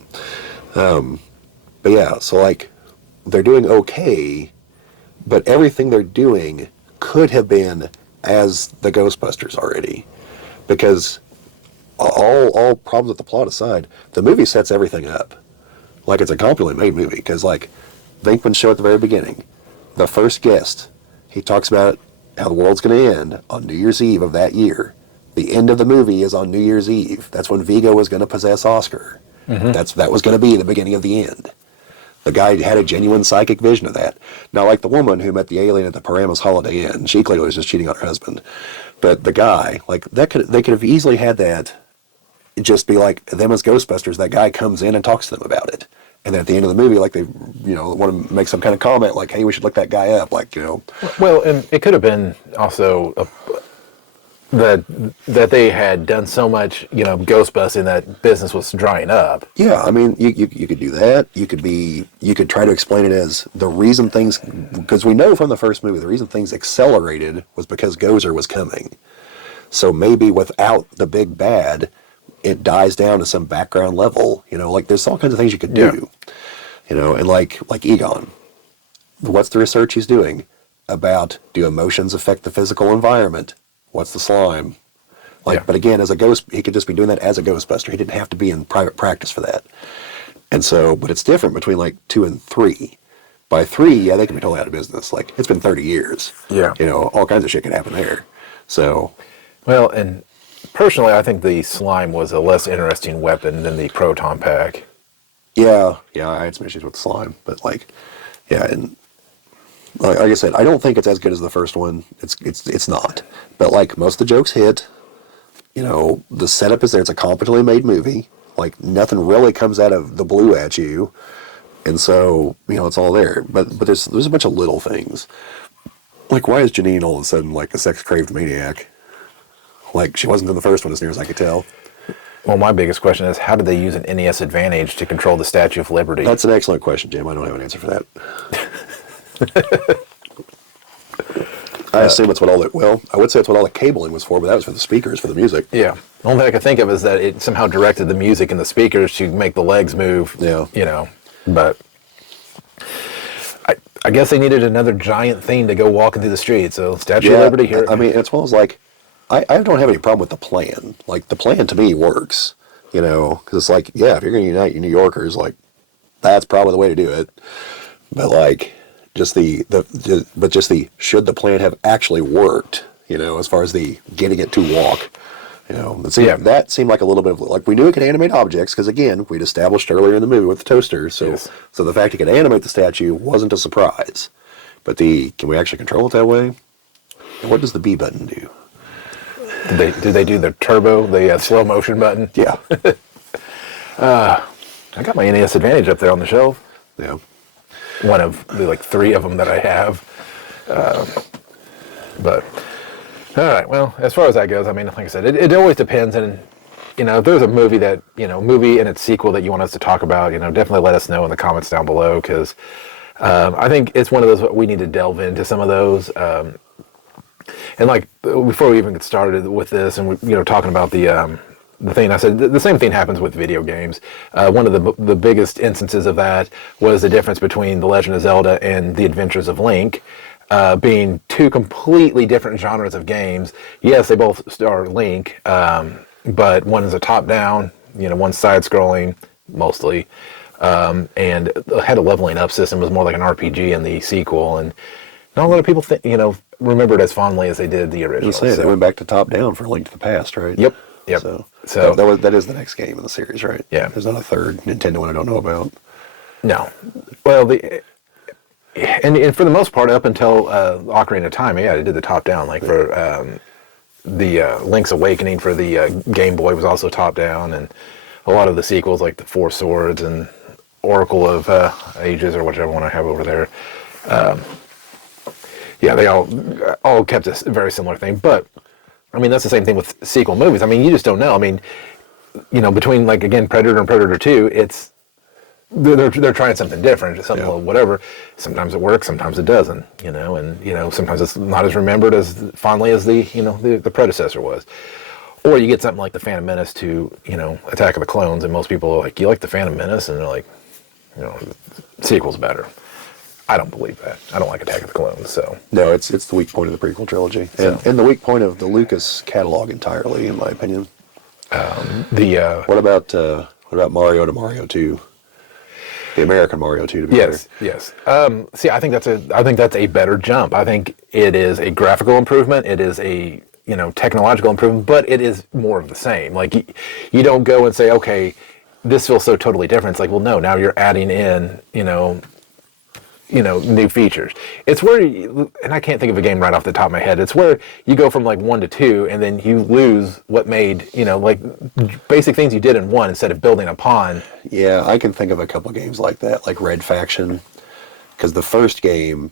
yeah, so like, they're doing okay, but everything they're doing could have been as the Ghostbusters already, because all problems with the plot aside, the movie sets everything up like it's a competently made movie. Because like Venkman's show at the very beginning, the first guest, he talks about how the world's going to end on New Year's Eve of that year. The end of the movie is on New Year's Eve. That's when Vigo was going to possess Oscar. Mm-hmm. That was going to be the beginning of the end. The guy had a genuine psychic vision of that. Now, like the woman who met the alien at the Paramus Holiday Inn, she clearly was just cheating on her husband. But the guy, like, they could have easily had that just be like them as Ghostbusters. That guy comes in and talks to them about it. And then at the end of the movie, like, they, you know, want to make some kind of comment, like, hey, we should look that guy up, like, you know. Well, and it could have been also that they had done so much, you know, Ghostbusting that business was drying up. Yeah, I mean, you could do that. You could try to explain it as the reason things, because we know from the first movie, the reason things accelerated was because Gozer was coming. So maybe without the big bad, it dies down to some background level. You know, like there's all kinds of things you could do. Yeah. You know, and like Egon, what's the research he's doing about, do emotions affect the physical environment? What's the slime? Like, yeah. But again, as a ghost, he could just be doing that as a Ghostbuster. He didn't have to be in private practice for that. And so, but it's different between like 2 and 3, By 3, yeah, they can be totally out of business. Like, it's been 30 years. Yeah. You know, all kinds of shit can happen there. So, Well, and personally, I think the slime was a less interesting weapon than the proton pack. yeah, I had some issues with the slime, but like, yeah, and like I said, I don't think it's as good as the first one. It's not. But like, most of the jokes hit. You know, the setup is there. It's a competently made movie. Like, nothing really comes out of the blue at you. And so, you know, it's all there. But there's a bunch of little things. Like, why is Janine all of a sudden like a sex-craved maniac? Like, she wasn't in the first one, as near as I could tell. Well, my biggest question is, how did they use an NES Advantage to control the Statue of Liberty? That's an excellent question, Jim. I don't have an answer for that. I assume it's what all the, well, I would say it's what all the cabling was for, but that was for the speakers, for the music. Yeah. The only thing I could think of is that it somehow directed the music and the speakers to make the legs move. Yeah. You know, but I guess they needed another giant thing to go walking through the streets. So Statue of Liberty here. I mean, it's one of those, like, I don't have any problem with the plan. Like, the plan to me works, you know, because it's like, yeah, if you're going to unite you New Yorkers, like, that's probably the way to do it. But like, just the should the plan have actually worked, you know, as far as the getting it to walk, you know, that seemed like a little bit of, like, we knew it could animate objects because, again, we'd established earlier in the movie with the toaster, so the fact it could animate the statue wasn't a surprise. But can we actually control it that way? And what does the B button do? Did they do the turbo, the slow motion button? Yeah. I got my NES Advantage up there on the shelf. Yeah. One of the, like, 3 of them that I have. But, all right, well, as far as that goes, I mean, like I said, it always depends. And, you know, if there's a movie movie and its sequel that you want us to talk about, you know, definitely let us know in the comments down below, because I think it's one of those, we need to delve into some of those. And, like, before we even get started with this and, talking about the thing, I said the same thing happens with video games. One of the biggest instances of that was the difference between The Legend of Zelda and The Adventures of Link, being 2 completely different genres of games. Yes, they both star Link, but one is a top-down, one's side-scrolling, mostly, and had a leveling up system. It was more like an RPG in the sequel, and not a lot of people remember it as fondly as they did the original. They went back to top-down for Link to the Past, right? Yep. So that is the next game in the series, right? Yeah. There's not a third Nintendo one I don't know about. No. Well, and for the most part, up until Ocarina of Time, they did the top-down. Like, for the Link's Awakening for the Game Boy was also top-down, and a lot of the sequels, like the Four Swords and Oracle of Ages, or whichever one I have over there, they all kept a very similar thing. But I mean, that's the same thing with sequel movies. I mean, you just don't know. I mean, between, like, again, Predator and Predator 2, they're trying something different, something whatever. Sometimes it works, sometimes it doesn't, and sometimes it's not as remembered as fondly as the predecessor was. Or you get something like the Phantom Menace to Attack of the Clones, and most people are like, you like the Phantom Menace, and they're like, sequel's better. I don't believe that. I don't like Attack of the Clones, so. No, it's the weak point of the prequel trilogy. And the weak point of the Lucas catalog entirely, in my opinion. What about Mario to Mario 2? The American Mario 2, to be fair. Yes. See, I think that's a better jump. I think it is a graphical improvement. It is a technological improvement, but it is more of the same. Like, you don't go and say, okay, this feels so totally different. It's like, well, no, now you're adding in, new features. It's where, and I can't think of a game right off the top of my head, it's where you go from, like, 1 to 2, and then you lose what made, like, basic things you did in 1 instead of building upon. Yeah, I can think of a couple games like that, like Red Faction, because the first game,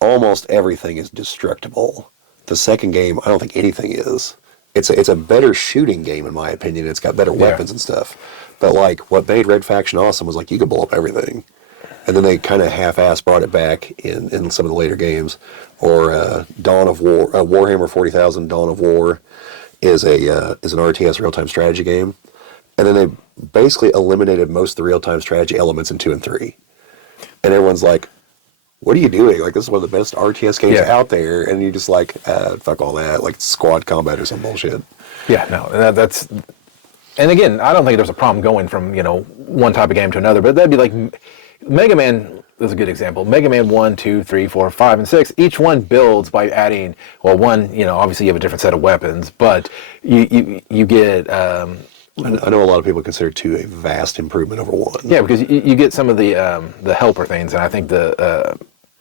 almost everything is destructible. The second game, I don't think anything is. It's a better shooting game, in my opinion. It's got better weapons and stuff. But, like, what made Red Faction awesome was, like, you could blow up everything. And then they kind of half-ass brought it back in some of the later games. Or Dawn of War, Warhammer 40,000 Dawn of War is an RTS real-time strategy game. And then they basically eliminated most of the real-time strategy elements in 2 and 3. And everyone's like, what are you doing? Like, this is one of the best RTS games out there. And you're just like, fuck all that. Like, squad combat or some bullshit. Yeah, no, that's... And again, I don't think there's a problem going from, one type of game to another. But that'd be like... Mega Man is a good example. Mega Man 1, 2, 3, 4, 5, and 6, each one builds by adding, well, one, obviously you have a different set of weapons, but you get... I know a lot of people consider 2 a vast improvement over 1. Yeah, because you get some of the helper things, and I think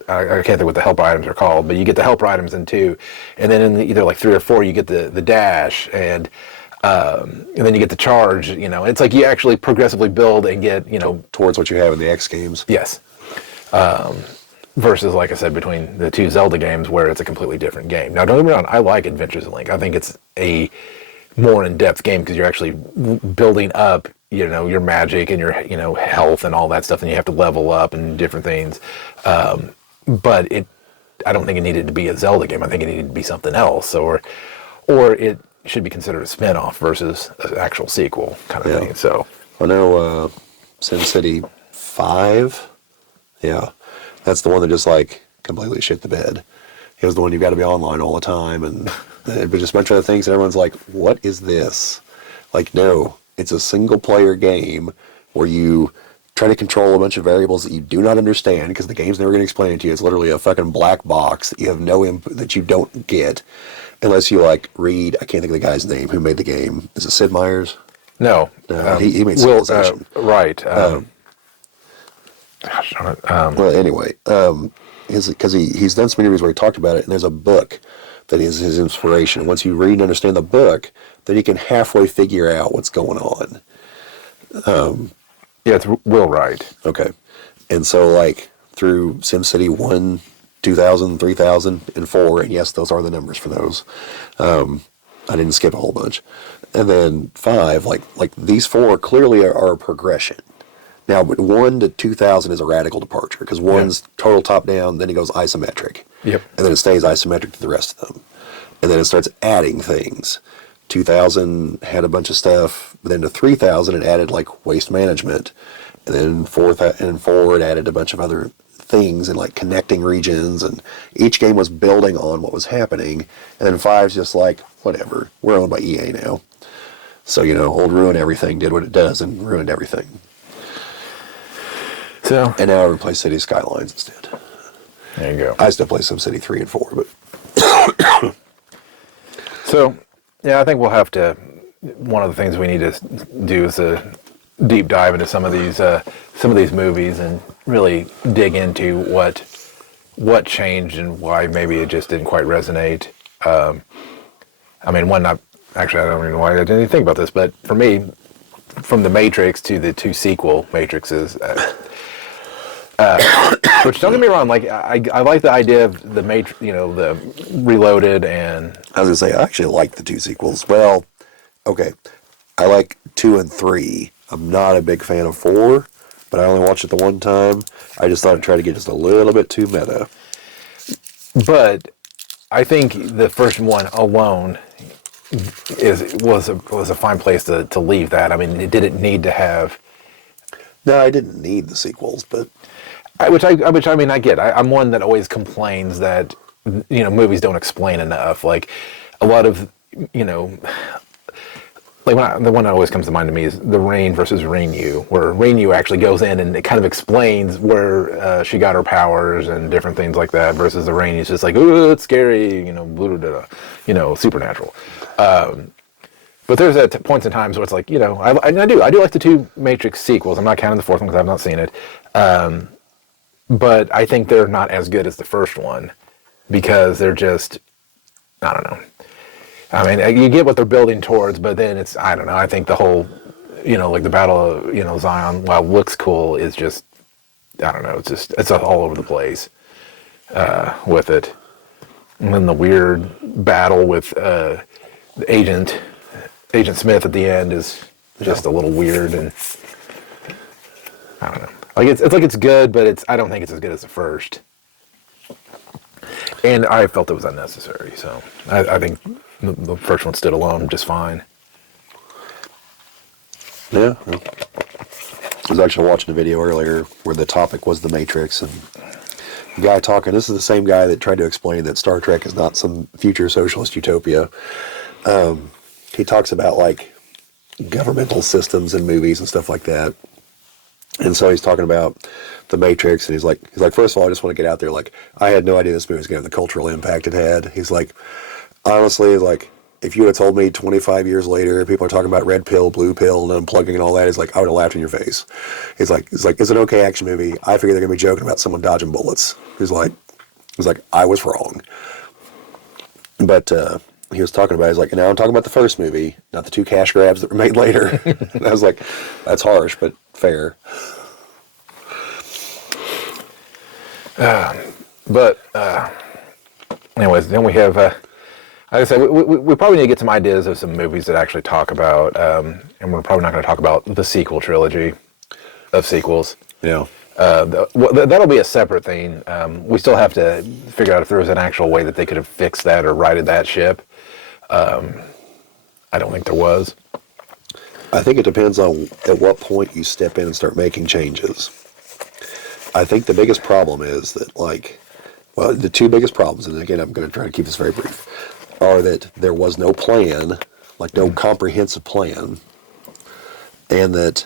I can't think what the helper items are called, but you get the helper items in 2, and then in either like 3 or 4 you get the dash, and then you get the charge. It's like you actually progressively build and get towards what you have in the X games. Yes. Versus, like I said, between the 2 Zelda games where it's a completely different game. Now, don't get me wrong, I like Adventures of Link. I think it's a more in-depth game because you're actually building up, your magic and your, health and all that stuff, and you have to level up and different things. But I don't think it needed to be a Zelda game. I think it needed to be something else, or it should be considered a spin-off versus an actual sequel kind of thing. So I know SimCity 5, that's the one that just like completely shit the bed. It was the one you've got to be online all the time, and but just a bunch of other things, and everyone's like, what is this? Like, no, it's a single-player game where you try to control a bunch of variables that you do not understand because the game's never going to explain it to you. It's literally a fucking black box that you have no input, that you don't get unless you like read. I can't think of the guy's name who made the game. Is it Sid Meier's? No, he made Civilization. Right. Well, anyway, because he's done some interviews where he talked about it, and there's a book that is his inspiration. Once you read and understand the book, then you can halfway figure out what's going on. Yeah, it's Will Wright. Okay. And so, like, through SimCity 1, 2000, 3000, and 4, and yes, those are the numbers for those. I didn't skip a whole bunch. And then 5, like these 4 clearly are a progression. Now, but 1 to 2000 is a radical departure, because 1's total top-down, then it goes isometric. Yep. And then it stays isometric to the rest of them. And then it starts adding things. 2000 had a bunch of stuff, but then to 3000 it added like waste management, and then 4 it added a bunch of other things and like connecting regions, and each game was building on what was happening. And then 5's just like, whatever, we're owned by EA now, so old Ruin Everything did what it does and ruined everything. So, and now everyone plays City Skylines instead. There you go. I still play SimCity 3 and 4, but so yeah, I think we'll have to. One of the things we need to do is a deep dive into some of these movies and really dig into what changed and why maybe it just didn't quite resonate. I don't even know why I didn't even think about this, but for me, from the Matrix to the 2 sequel Matrixes. Which, don't get me wrong, like I like the idea of the the Reloaded, and I was gonna say I actually like the 2 sequels. Well, okay, I like 2 and 3. I'm not a big fan of 4, but I only watched it the one time. I just thought it tried to get just a little bit too meta. But I think the first one alone was a fine place to leave that. I mean, it didn't need to have. No, I didn't need the sequels, but. Which I mean, I get. I'm one that always complains that movies don't explain enough. Like a lot of like the one that always comes to mind to me is the Rain versus Rain-Yu, where Rain-Yu actually goes in and it kind of explains where she got her powers and different things like that. Versus the Rain-Yu's just like, ooh, it's scary, supernatural. But there's points in times where it's like, I do like the 2 Matrix sequels. I'm not counting the 4th one because I've not seen it. But I think they're not as good as the first one because they're just, I don't know. I mean, you get what they're building towards, but then it's, I don't know. I think the whole, like the Battle of, Zion, while it looks cool, is just, I don't know. It's all over the place with it. And then the weird battle with Agent Smith at the end is just a little weird, and I don't know. Like it's good, but I don't think it's as good as the first. And I felt it was unnecessary, so I think the first one stood alone just fine. Yeah. I was actually watching a video earlier where the topic was the Matrix, and the guy talking, this is the same guy that tried to explain that Star Trek is not some future socialist utopia. He talks about like governmental systems in movies and stuff like that. And so he's talking about the Matrix, and he's like, first of all, I just want to get out there. Like, I had no idea this movie was going to have the cultural impact it had. He's like, honestly, like, if you would have told me 25 years later, people are talking about red pill, blue pill, and unplugging and all that, he's like, I would have laughed in your face. He's like, it's an okay action movie. I figure they're going to be joking about someone dodging bullets. He's like, I was wrong. But he was talking about, he's like, and now I'm talking about the first movie, not the two cash grabs that were made later. And I was like, that's harsh, but fair. Anyways, then we have, like I said, we probably need to get some ideas of some movies that actually talk about, and we're probably not going to talk about the sequel trilogy of sequels. Yeah. That'll be a separate thing. We still have to figure out if there was an actual way that they could have fixed that or righted that ship. I don't think there was. I think it depends on at what point you step in and start making changes. I think the biggest problem is that, like, well, the two biggest problems, and again, I'm going to try to keep this very brief, are that there was no plan, like no comprehensive plan, and that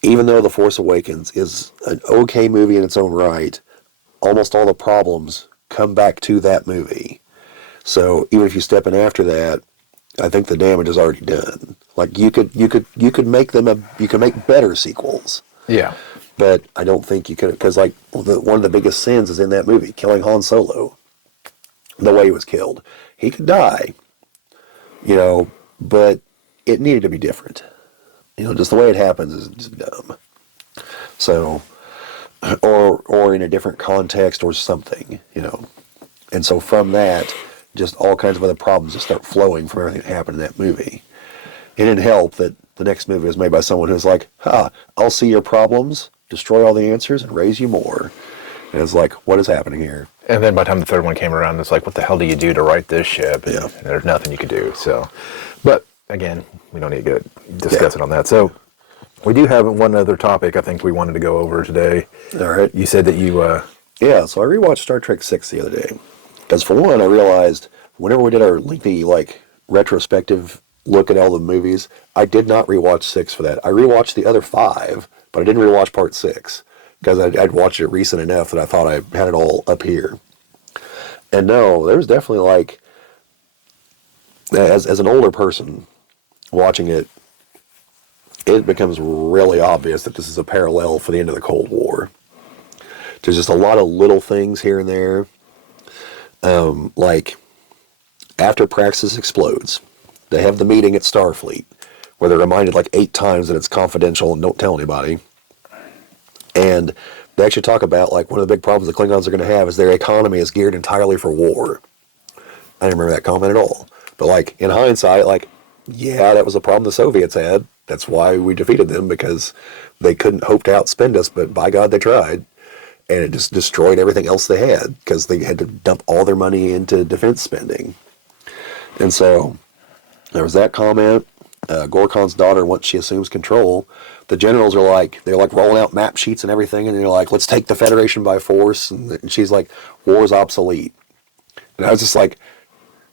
even though The Force Awakens is an okay movie in its own right, almost all the problems come back to that movie. So even if you step in after that, I think the damage is already done. Like, you could make you could make better sequels. Yeah. But I don't think you could, because like one of the biggest sins is in that movie, killing Han Solo. The way he was killed, he could die, but it needed to be different. Just the way it happens is just dumb. So, or in a different context or something, And so from that, just all kinds of other problems just start flowing from everything that happened in that movie. It didn't help that the next movie was made by someone who's like, I'll see your problems, destroy all the answers, and raise you more. And it's like, what is happening here? And then by the time the third one came around, it's like, what the hell do you do to right this ship? And Yeah. there's nothing you could do. So, but again, we don't need to get discussing on that. So we do have one other topic I think we wanted to go over today. All right. You said that you... Yeah, so I rewatched Star Trek 6 the other day. Because for one, I realized whenever we did our lengthy, retrospective look at all the movies, I did not rewatch 6 for that. I rewatched the other 5, but I didn't rewatch part 6. Because I'd watched it recent enough that I thought I had it all up here. And no, there was definitely as an older person watching it, it becomes really obvious that this is a parallel for the end of the Cold War. There's just a lot of little things here and there. Like, after Praxis explodes, they have the meeting at Starfleet, where they're reminded 8 times that it's confidential and don't tell anybody. And they actually talk about, one of the big problems the Klingons are going to have is their economy is geared entirely for war. I didn't remember that comment at all. But, in hindsight, yeah, that was a problem the Soviets had. That's why we defeated them, because they couldn't hope to outspend us, but by God, they tried. And it just destroyed everything else they had, because they had to dump all their money into defense spending. And so, there was that comment. Gorkon's daughter, once she assumes control, the generals are they're rolling out map sheets and everything, and they're like, let's take the Federation by force. And she's like, war's obsolete. And I was just like,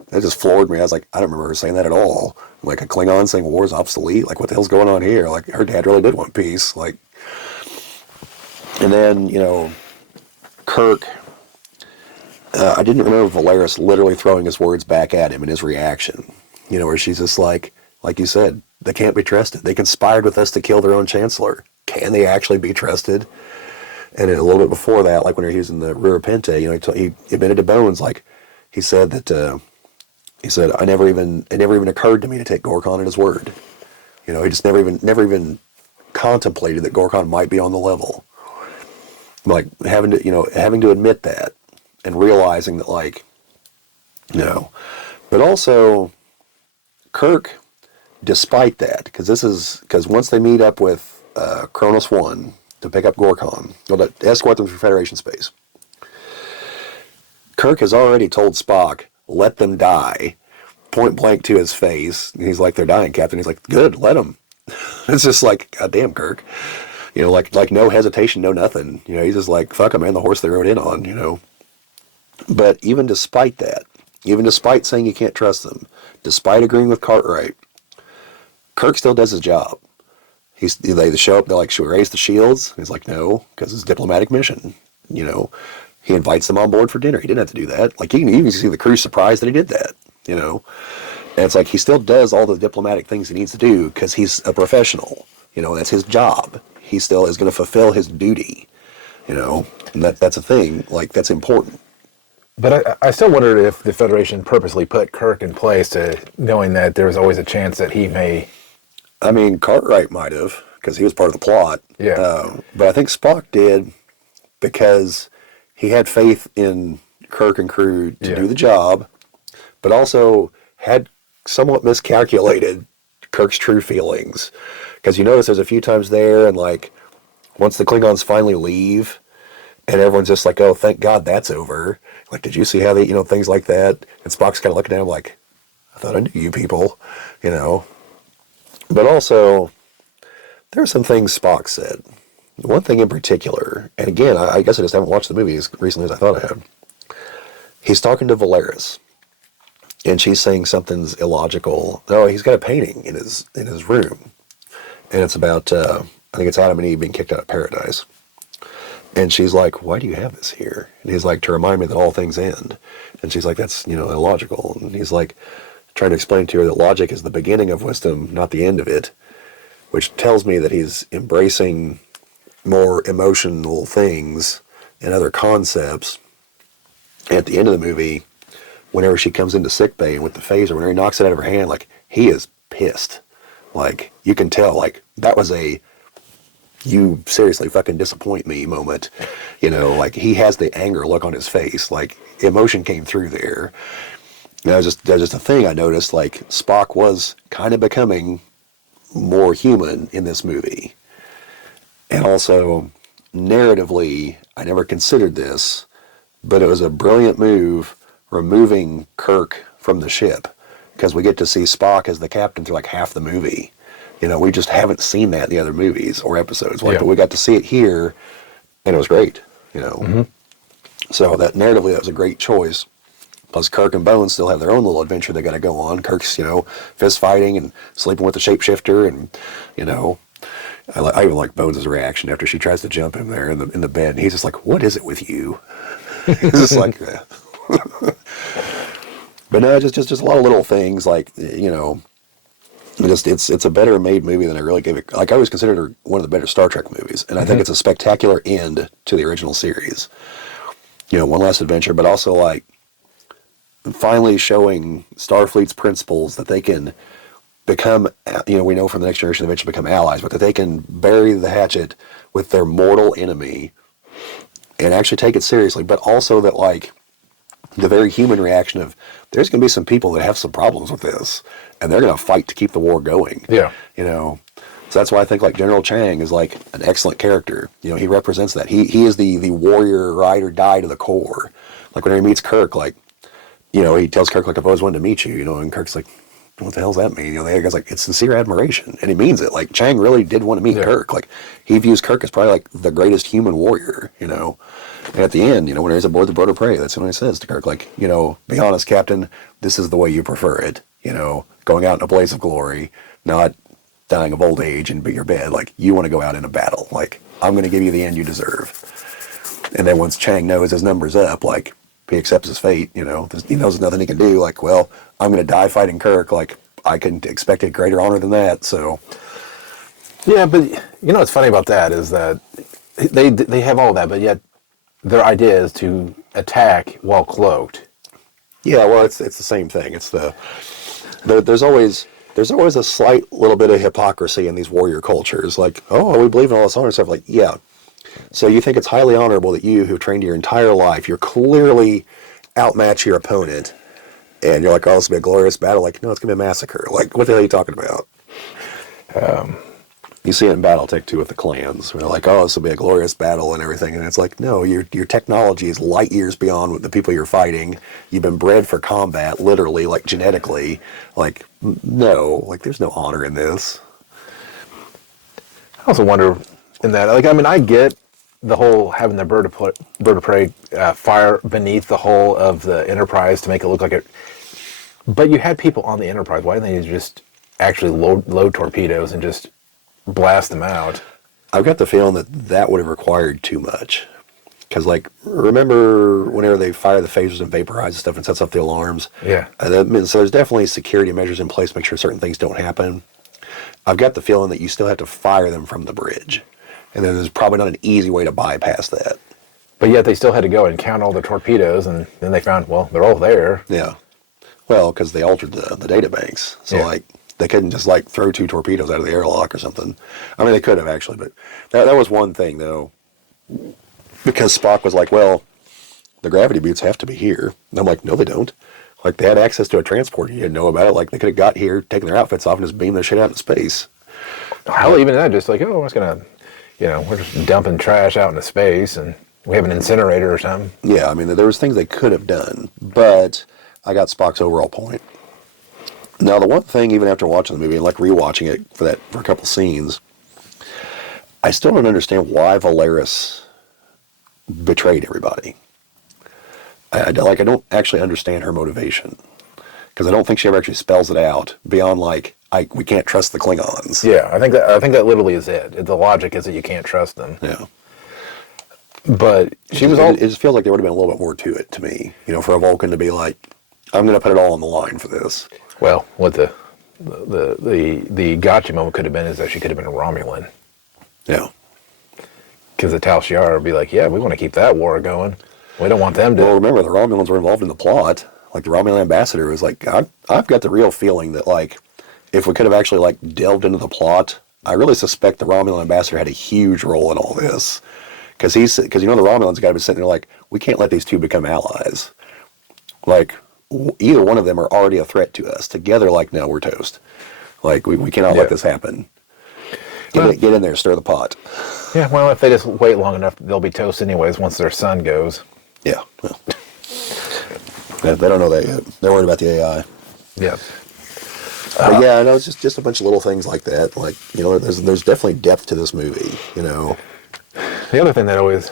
that just floored me. I was like, I don't remember her saying that at all. A Klingon saying war's obsolete? What the hell's going on here? Her dad really did want peace. And then, Kirk, I didn't remember Valeris literally throwing his words back at him in his reaction. Where she's just like you said, they can't be trusted. They conspired with us to kill their own chancellor. Can they actually be trusted? And a little bit before that, when he was in the Rura Penthe, he admitted to Bones, he said that, it never even occurred to me to take Gorkon at his word. He just never even contemplated that Gorkon might be on the level. Having to admit that and realizing that, but also Kirk, despite that, because once they meet up with Kronos 1 to pick up Gorkon, to escort them through Federation space, Kirk has already told Spock, let them die, point blank to his face. And he's like, they're dying, Captain. He's like, good, let them. It's just God damn, Kirk. No hesitation, no nothing. He's just fuck them, man, the horse they rode in on, But even despite that, even despite saying you can't trust them, despite agreeing with Cartwright, Kirk still does his job. They show up, they're like, should we raise the shields? And he's like, no, because it's a diplomatic mission. You know, he invites them on board for dinner. He didn't have to do that. Like, you can see the crew's surprised that he did that, you know. And it's like he still does all the diplomatic things he needs to do because he's a professional. You know, that's his job. He still is going to fulfill his duty, you know, and that's a thing. Like, that's important. But I still wonder if the Federation purposely put Kirk in place to knowing that there was always a chance that he may... I mean, Cartwright might have, because he was part of the plot. Yeah. But I think Spock did because he had faith in Kirk and crew to do the job, but also had somewhat miscalculated Kirk's true feelings. Because you notice there's a few times there, and like, once the Klingons finally leave, and everyone's just like, oh, thank God that's over. Like, did you see how they, you know, things like that? And Spock's kind of looking at him like, I thought I knew you people, you know. But also, there are some things Spock said. One thing in particular, and again, I guess I just haven't watched the movie as recently as I thought I had. He's talking to Valeris, and she's saying something's illogical. No, he's got a painting in his room, and it's about I think it's Adam and Eve being kicked out of paradise. And she's like, "Why do you have this here?" And he's like, "To remind me that all things end." And she's like, "That's, you know, illogical." And he's like, trying to explain to her that logic is the beginning of wisdom, not the end of it, which tells me that he's embracing more emotional things and other concepts. And at the end of the movie, whenever she comes into sickbay and with the phaser, whenever he knocks it out of her hand, like, he is pissed. Like, you can tell, like, that was a you seriously fucking disappoint me moment. You know, like, he has the anger look on his face. Like, emotion came through there. That was just a thing I noticed. Like, Spock was kind of becoming more human in this movie. And also, narratively, I never considered this, but it was a brilliant move removing Kirk from the ship, because we get to see Spock as the captain through like half the movie. You know, we just haven't seen that in the other movies or episodes. Like, but we got to see it here, and it was great, you know. Mm-hmm. So that narratively, that was a great choice. Plus, Kirk and Bones still have their own little adventure they got to go on. Kirk's, you know, fist fighting and sleeping with the shapeshifter, and, you know, I even like Bones' reaction after she tries to jump him there in the bed. And he's just like, "What is it with you?" He's just like, But no, just a lot of little things, like, you know, it's a better made movie than I really gave it. Like, I always considered it one of the better Star Trek movies, and I think it's a spectacular end to the original series. You know, one last adventure, but also like finally showing Starfleet's principles that they can become, you know, we know from the Next Generation they eventually become allies, but that they can bury the hatchet with their mortal enemy and actually take it seriously, but also that, like, the very human reaction of, there's going to be some people that have some problems with this, and they're going to fight to keep the war going. Yeah. You know, so that's why I think, like, General Chang is, like, an excellent character. You know, he represents that. He is the warrior, ride or die to the core. Like, when he meets Kirk, like, you know, he tells Kirk, like, "I've always wanted to meet you," you know, and Kirk's like, "What the hell's that mean?" You know, the other guy's like, "It's sincere admiration," and he means it. Like, Chang really did want to meet Kirk. Like, he views Kirk as probably like the greatest human warrior, you know. And at the end, you know, when he's aboard the Bird of Prey, that's when he says to Kirk, like, you know, "Be honest, Captain, this is the way you prefer it. You know, going out in a blaze of glory, not dying of old age and be your bed. Like, you want to go out in a battle. Like, I'm going to give you the end you deserve." And then once Chang knows his number's up, like, he accepts his fate, you know, he knows there's nothing he can do. Like, well, I'm going to die fighting Kirk. Like, I couldn't expect a greater honor than that, so. Yeah, but, you know what's funny about that is that they have all that, but yet their idea is to attack while cloaked. Yeah, well, it's the same thing. It's there's always a slight little bit of hypocrisy in these warrior cultures. Like, oh, we believe in all this honor stuff. Like, yeah. So you think it's highly honorable that you, who trained your entire life, you're clearly outmatch your opponent, and you're like, "Oh, this will be a glorious battle." Like, no, it's going to be a massacre. Like, what the hell are you talking about? You see it in Battletech, too, with the clans. They're like, "Oh, this will be a glorious battle," and everything. And it's like, no, your technology is light years beyond the people you're fighting. You've been bred for combat, literally, like, genetically. Like, no. Like, there's no honor in this. I also wonder in that, like, I mean, I get the whole having the bird of prey fire beneath the hull of the Enterprise to make it look like it. But you had people on the Enterprise. Why didn't they just actually load torpedoes and just blast them out. I've got the feeling that would have required too much. Because, like, remember whenever they fire the phasers and vaporize and stuff and sets off the alarms? Yeah. So there's definitely security measures in place to make sure certain things don't happen. I've got the feeling that you still have to fire them from the bridge. And then there's probably not an easy way to bypass that. But yet they still had to go and count all the torpedoes, and then they found, well, they're all there. Yeah. Well, because they altered the data banks. So, like, they couldn't just, like, throw 2 torpedoes out of the airlock or something. I mean, they could have, actually, but that was one thing, though. Because Spock was like, well, the gravity boots have to be here. And I'm like, no, they don't. Like, they had access to a transporter. You didn't know about it. Like, they could have got here, taken their outfits off, and just beamed their shit out into space. Hell, even that, just like, oh, we're just going to, we're just dumping trash out into space, and we have an incinerator or something. Yeah, I mean, there was things they could have done, but I got Spock's overall point. Now, the one thing, even after watching the movie, and like rewatching it for a couple scenes, I still don't understand why Valeris betrayed everybody. I don't actually understand her motivation, because I don't think she ever actually spells it out beyond like, we can't trust the Klingons. Yeah, I think that literally is it. The logic is that you can't trust them. Yeah. But she was It just feels like there would have been a little bit more to it to me, for a Vulcan to be like, I'm going to put it all on the line for this. Well, what the gotcha moment could have been is that she could have been a Romulan. Yeah. Because the Tal Shiar would be like, yeah, we want to keep that war going. We don't want them to. Well, remember, the Romulans were involved in the plot. Like, the Romulan ambassador was like, I've got the real feeling that, like, if we could have actually, like, delved into the plot, I really suspect the Romulan ambassador had a huge role in all this. Because the Romulans got to be sitting there like, we can't let these two become allies. Like, either one of them are already a threat to us. Together, like, no, we're toast. Like, we cannot let this happen. Get in there, stir the pot. Yeah, well, if they just wait long enough, they'll be toast anyways once their sun goes. Yeah, well. They don't know that yet. They're worried about the AI. Yeah. But yeah, I know it's just a bunch of little things like that. Like, there's definitely depth to this movie, The other thing that always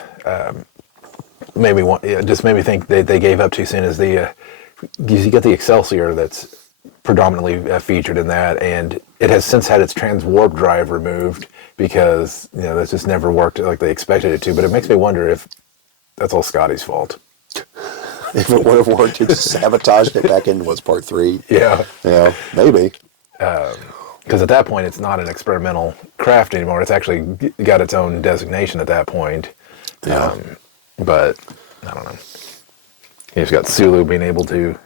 made me think they gave up too soon is you get the Excelsior that's predominantly featured in that, and it has since had its trans-warp drive removed because, that's just never worked like they expected it to. But it makes me wonder if that's all Scotty's fault. If it would have worked, he just sabotaged it back in, part 3. Yeah. Yeah, maybe. Because at that point, it's not an experimental craft anymore. It's actually got its own designation at that point. Yeah. But, I don't know. He's got Sulu being able to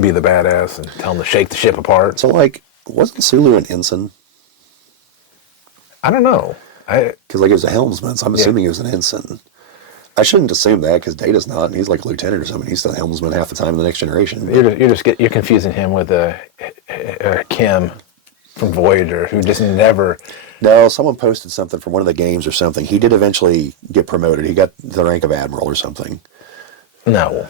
be the badass and tell him to shake the ship apart. So, like, wasn't Sulu an ensign? I don't know. Because, like, he was a helmsman, so I'm assuming he was an ensign. I shouldn't assume that, because Data's not, and he's like a lieutenant or something. He's still a helmsman half the time in the Next Generation. You're confusing him with Kim from Voyager, who just never... No, someone posted something from one of the games or something. He did eventually get promoted. He got the rank of admiral or something. No.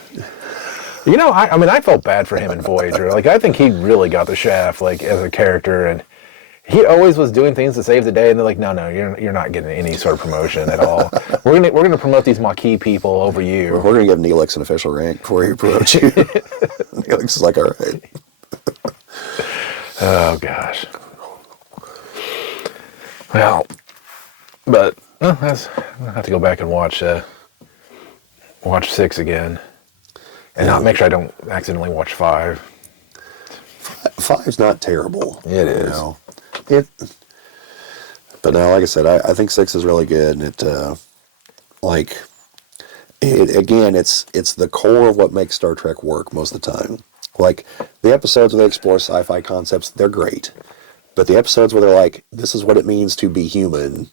I felt bad for him in Voyager. Like, I think he really got the shaft, like, as a character, and he always was doing things to save the day, and they're like, no, you're not getting any sort of promotion at all. We're gonna promote these Maquis people over you. We're gonna give Neelix an official rank before he promotes you. Neelix is like, all right. Oh gosh. Well, but I'll have to go back and watch 6 again, and not make sure I don't accidentally watch 5. 5's not terrible. It is. But no, like I said, I think 6 is really good, and it's the core of what makes Star Trek work most of the time. Like, the episodes where they explore sci-fi concepts, they're great. But the episodes where they're like, this is what it means to be human,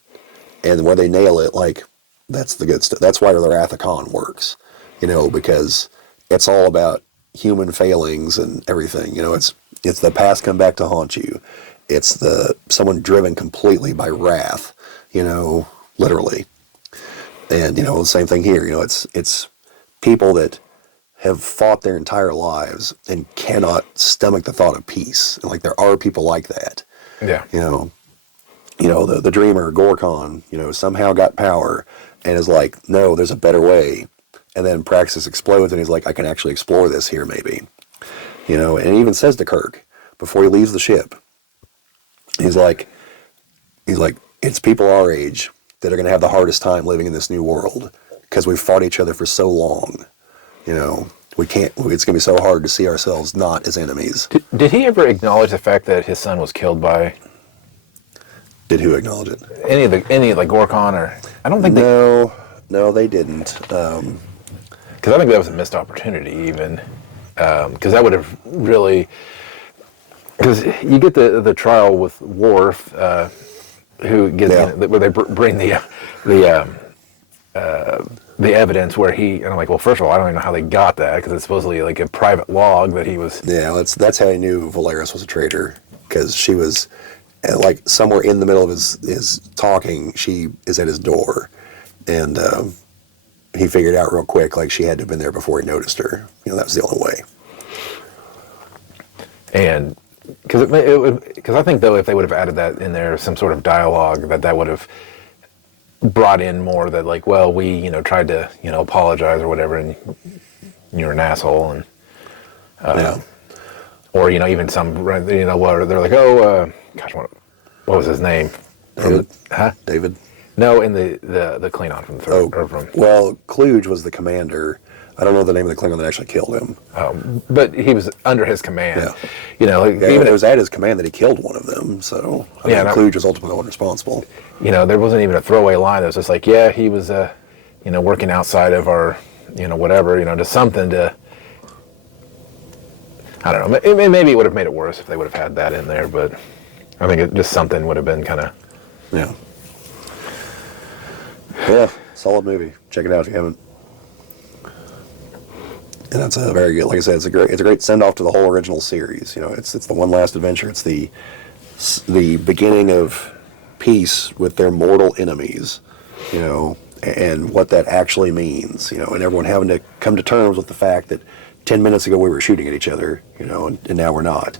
and where they nail it, like, that's the good stuff. That's why the Wrath of Khan works, because it's all about human failings and everything. It's the past come back to haunt you. It's someone driven completely by wrath, literally. And, the same thing here. It's people that have fought their entire lives and cannot stomach the thought of peace. And, like, there are people like that. Yeah. The dreamer, Gorkon, somehow got power and is like, no, there's a better way. And then Praxis explodes and he's like, I can actually explore this here maybe. And he even says to Kirk, before he leaves the ship, he's like, he's like, it's people our age that are going to have the hardest time living in this new world because we've fought each other for so long. You know, we can't. It's going to be so hard to see ourselves not as enemies. Did he ever acknowledge the fact that his son was killed by? Did who acknowledge it? Any of the Gorkon, or I don't think no, they didn't. Because I think that was a missed opportunity, even because that would have really. Because you get the trial with Worf, who gets where they bring the evidence where he, and I'm like, well, first of all, I don't even know how they got that, because it's supposedly like a private log that he was. Yeah, that's how I knew Valeris was a traitor, because she was like somewhere in the middle of his talking, she is at his door, and he figured out real quick like she had to have been there before he noticed her. You know, that was the only way. And because I think though if they would have added that in there, some sort of dialogue, that would have brought in more that like, well, we tried to apologize or whatever, and you're an asshole, and or even some where they're like, oh gosh, what was his name? David. Huh? David. No, in the Klingon from the third. Well, Kluge was the commander. I don't know the name of the Klingon that actually killed him. But he was under his command. Yeah. Even it was at his command that he killed one of them. So Kluge was ultimately the one responsible. There wasn't even a throwaway line. It was just like, yeah, he was, working outside of our, whatever, just something to. I don't know. Maybe it would have made it worse if they would have had that in there, but I think just something would have been kind of. Yeah. Yeah, solid movie. Check it out if you haven't. And that's a very good, like I said, it's a great send off to the whole original series. It's the one last adventure. It's the beginning of peace with their mortal enemies, and what that actually means, and everyone having to come to terms with the fact that 10 minutes ago we were shooting at each other, and now we're not.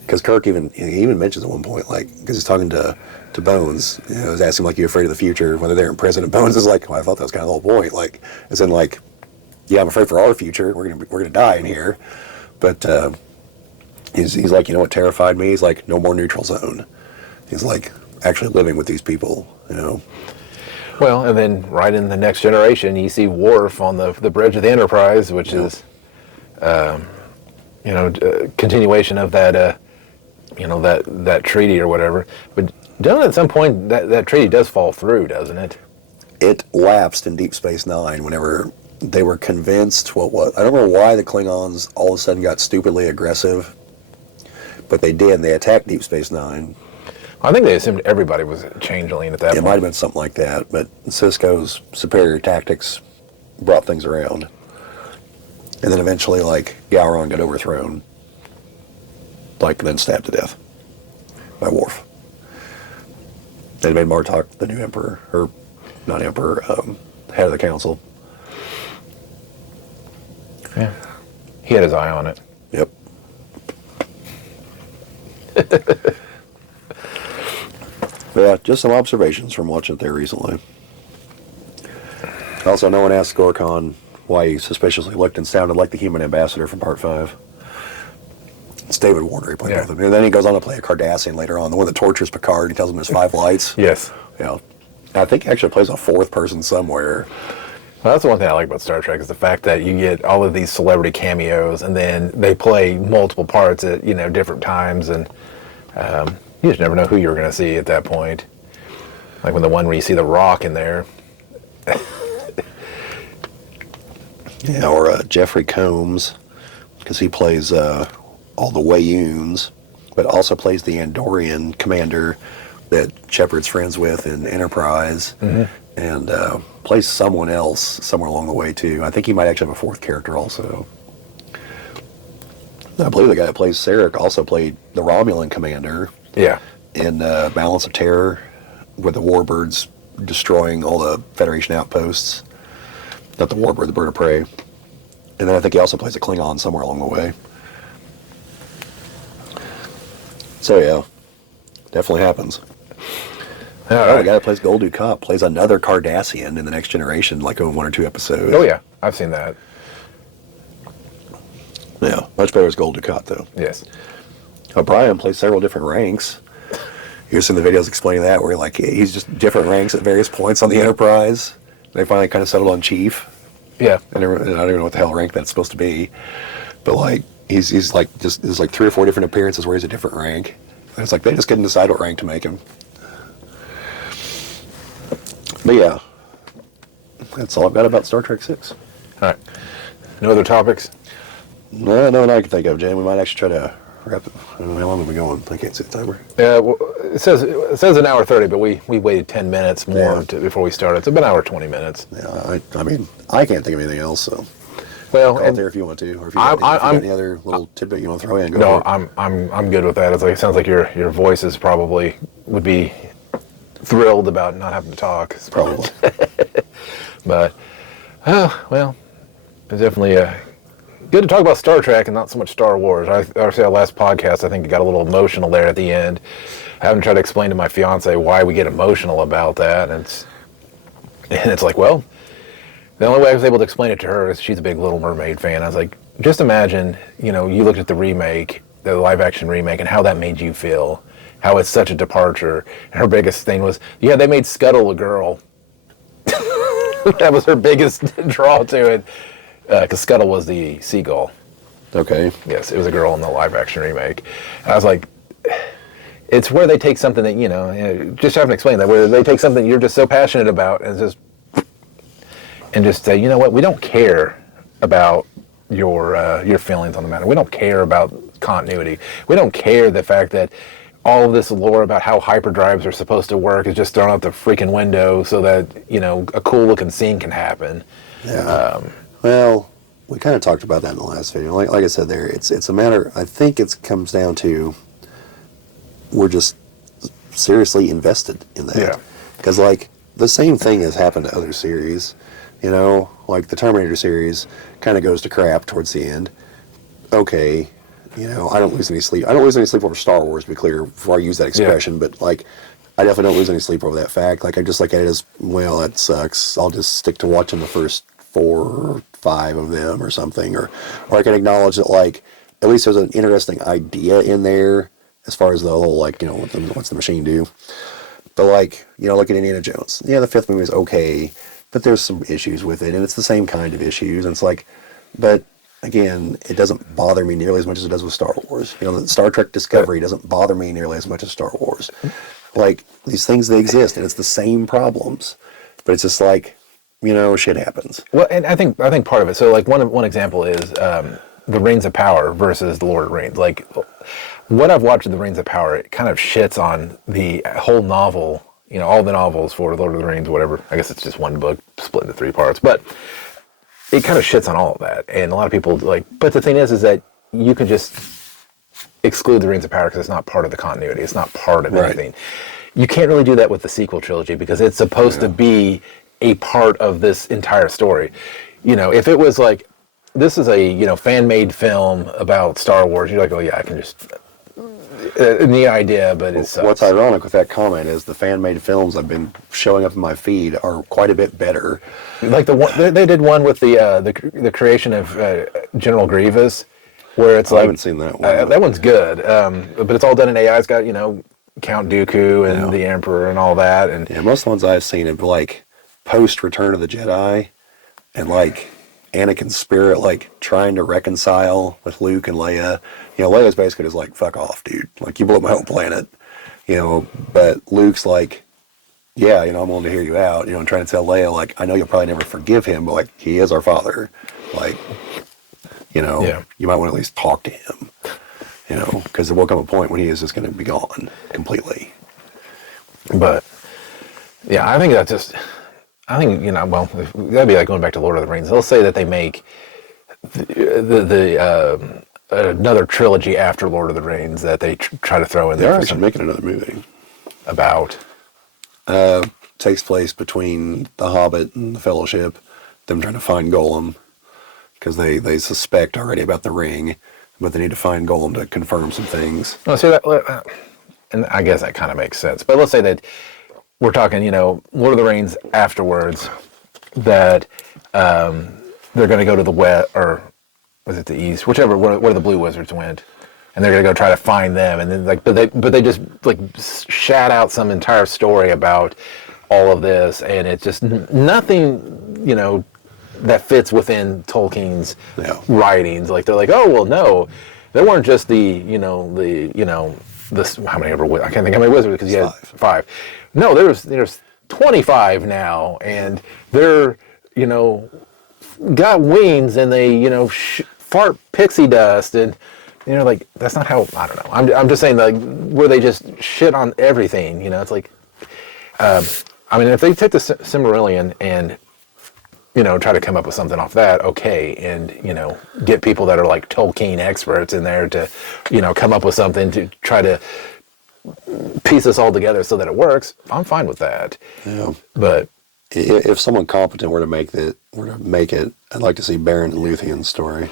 Because Kirk even mentions at one point, like, because he's talking to Bones, he's asking like, you afraid of the future, whether they're in prison, and Bones is like, well, I thought that was kind of the whole point, like, as in like, yeah, I'm afraid for our future. We're gonna die in here, but he's like, what terrified me? He's like, no more neutral zone. He's like, actually living with these people, Well, and then right in the Next Generation, you see Worf on the bridge of the Enterprise, which is, continuation of that, that treaty or whatever. But doesn't at some point that treaty does fall through, doesn't it? It lapsed in Deep Space Nine whenever they were convinced. I don't know why the Klingons all of a sudden got stupidly aggressive, but they did. And they attacked Deep Space Nine. I think they assumed everybody was a changeling at that point. It might have been something like that, but Sisko's superior tactics brought things around. And then eventually, like, Gowron got overthrown, like, then stabbed to death by Worf. They made Martok the new emperor, or not emperor, head of the council. Yeah. He had his eye on it. Yep. Yeah, just some observations from watching it there recently. Also, no one asked Gorkon why he suspiciously looked and sounded like the human ambassador from Part 5. It's David Warner, he played both of them. And then he goes on to play a Cardassian later on, the one that tortures Picard. He tells him there's 5 lights. Yes. Yeah. I think he actually plays a 4th person somewhere. Well, that's the one thing I like about Star Trek is the fact that you get all of these celebrity cameos, and then they play multiple parts at different times, and you just never know who you're going to see at that point. Like when the one where you see The Rock in there. Yeah, or Jeffrey Combs, because he plays all the Wayuns, but also plays the Andorian commander that Shepard's friends with in Enterprise, and plays someone else somewhere along the way too. I think he might actually have a 4th character also. I believe the guy that plays Sarek also played the Romulan commander. Yeah. In Balance of Terror, with the Warbirds destroying all the Federation outposts. Not the Warbird, the Bird of Prey. And then I think he also plays a Klingon somewhere along the way. So yeah, definitely happens. All right. The guy that plays Gul Dukat plays another Cardassian in the Next Generation, like in 1 or 2 episodes. Oh yeah, I've seen that. Yeah, much better as Gul Dukat though. Yes. O'Brien plays several different ranks. You're seeing the videos explaining that, where like he's just different ranks at various points on the Enterprise. They finally kind of settled on chief. Yeah. And I don't even know what the hell rank that's supposed to be, but like he's like just there's like 3 or 4 different appearances where he's a different rank. And it's like they just couldn't decide what rank to make him. But yeah, that's all I've got about Star Trek 6. All right. No other topics? No, I can think of, Jay. We might actually try to wrap it. I don't know how long have we going? I can't see the timer. Yeah, well, it says an hour 30, but we waited 10 minutes more before we started. It's about an hour 20 minutes. Yeah, I mean, I can't think of anything else, so well, call it there if you want to, or if you got any other little tidbit you want to throw in. Go for it. I'm good with that. It sounds like your voices probably would be thrilled about not having to talk. Probably. But well, it's definitely good to talk about Star Trek and not so much Star Wars. Actually, our last podcast, I think it got a little emotional there at the end. I haven't tried to explain to my fiance why we get emotional about that, and it's like, well, the only way I was able to explain it to her is she's a big Little Mermaid fan. I was like, just imagine, you looked at the remake, the live-action remake, and how that made you feel, how it's such a departure. And her biggest thing was, yeah, they made Scuttle a girl. That was her biggest draw to it, because Scuttle was the seagull. Okay. Yes, it was a girl in the live-action remake. And I was like, it's where they take something that, just having to explain that, where they take something you're just so passionate about and just say, you know what, we don't care about your feelings on the matter. We don't care about continuity. We don't care the fact that all of this lore about how hyperdrives are supposed to work is just thrown out the freaking window so that, a cool looking scene can happen. Yeah. Well, we kind of talked about that in the last video. Like I said there, it's a matter, I think it comes down to we're just seriously invested in that. Yeah. Because, like, the same thing has happened to other series. Like the Terminator series kind of goes to crap towards the end. Okay, I don't lose any sleep. I don't lose any sleep over Star Wars, to be clear, before I use that expression, but, like, I definitely don't lose any sleep over that fact. Like, I just look at it as, well, that sucks. I'll just stick to watching the first 4 or 5 of them or something. Or I can acknowledge that, like, at least there's an interesting idea in there as far as the whole, like, what's the machine do? But, like, look at Indiana Jones. Yeah, the 5th movie is okay, but there's some issues with it, and it's the same kind of issues. And it's like, but again, it doesn't bother me nearly as much as it does with Star Wars. The Star Trek Discovery doesn't bother me nearly as much as Star Wars. Like, these things, they exist, and it's the same problems. But it's just like, shit happens. Well, and I think part of it, so like one example is the Rings of Power versus the Lord of the Rings. Like, what I've watched of the Rings of Power, it kind of shits on the whole novel, all the novels for Lord of the Rings, whatever. I guess it's just one book split into 3 parts, but it kind of shits on all of that. And a lot of people but the thing is that you can just exclude the Rings of Power because it's not part of the continuity. It's not part of anything. You can't really do that with the sequel trilogy because it's supposed to be a part of this entire story. If it was like, this is a, fan-made film about Star Wars, you're like, oh yeah, I can just, neat idea, but it's... What's ironic with that comment is the fan-made films I've been showing up in my feed are quite a bit better. Like the one, they did one with the creation of General Grievous, where it's I haven't seen that one. That one's good, but it's all done in AI. It's got, Count Dooku and the Emperor and all that. And most of the ones I've seen have, like, post Return of the Jedi, and, like, Anakin's spirit, like, trying to reconcile with Luke and Leia. Leia's basically just like, fuck off, dude. Like, you blew up my whole planet. But Luke's like, yeah, I'm willing to hear you out. And trying to tell Leia, like, I know you'll probably never forgive him, but, like, he is our father. Like, you might want to at least talk to him. Because there will come a point when he is just going to be gone completely. But, yeah, I think that's just... I think, well, that'd be like going back to Lord of the Rings. They'll say that they make another trilogy after Lord of the Rings that they try to throw in there. They're actually making another movie. About? Takes place between The Hobbit and The Fellowship, them trying to find Gollum, because they suspect already about the ring, but they need to find Gollum to confirm some things. Oh, see, that, and I guess that kind of makes sense. But let's say that we're talking, Lord of the Rings afterwards, that they're going to go to the west, or was it the east? Whichever, where the Blue Wizards went. and they're gonna go try to find them, and then like, but they just like shat out some entire story about all of this, and it's just nothing, that fits within Tolkien's writings. Like they're like, oh well, no, there weren't just this how many ever I can't think how many wizards because he had five. No, there's 25 now, and they're got wings and they fart pixie dust, and like that's not how, I don't know. I'm just saying, like, where they just shit on everything. It's like, I mean, if they take the Silmarillion and try to come up with something off that, okay, and get people that are like Tolkien experts in there to come up with something to try to piece this all together so that it works, I'm fine with that. Yeah. But if someone competent were to make it, I'd like to see Baron and Luthien's story.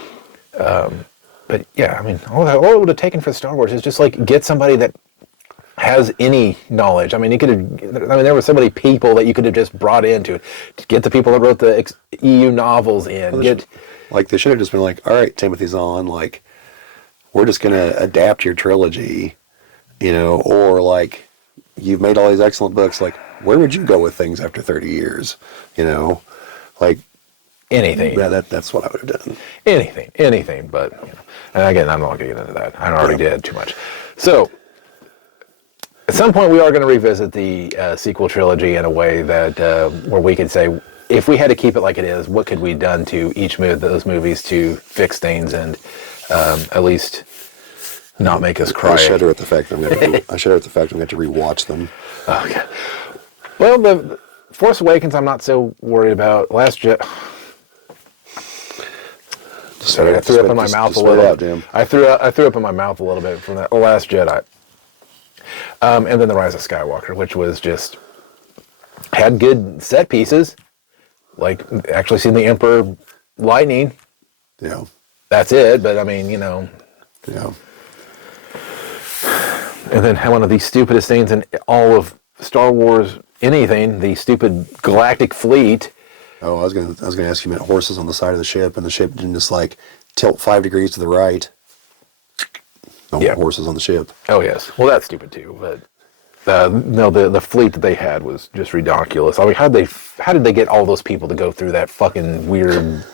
But yeah, I mean, all it would have taken for Star Wars is just like get somebody that has any knowledge. I mean, there were so many people that you could have just brought in to get the people that wrote the EU novels in. Well, they should have just been like, all right, Timothy Zahn, like, we're just going to adapt your trilogy, or like, you've made all these excellent books, like, where would you go with things after 30 years? Like, anything. Yeah, that's what I would have done. Anything, but, and again, I'm not going to get into that. I already did too much. So, at some point, we are going to revisit the sequel trilogy in a way that where we could say, if we had to keep it like it is, what could we have done to each of those movies to fix things and at least not make us cry? I shudder at the fact that I'm going to rewatch them. Okay. Well, the Force Awakens, I'm not so worried about. Last Jedi. Sorry, I threw up in my mouth a little. Jim. I threw up in my mouth a little bit from that Last Jedi. And then The Rise of Skywalker, which was just had good set pieces, like actually seeing the Emperor lightning. Yeah. That's it, but I mean, Yeah. And then one of the stupidest things in all of Star Wars, anything, the stupid galactic fleet. Oh, I was gonna ask you about horses on the side of the ship, and the ship didn't just like tilt 5 degrees to the right. No more horses on the ship. Oh yes, well that's stupid too. But no, the fleet that they had was just ridiculous. I mean, how did they get all those people to go through that fucking weird?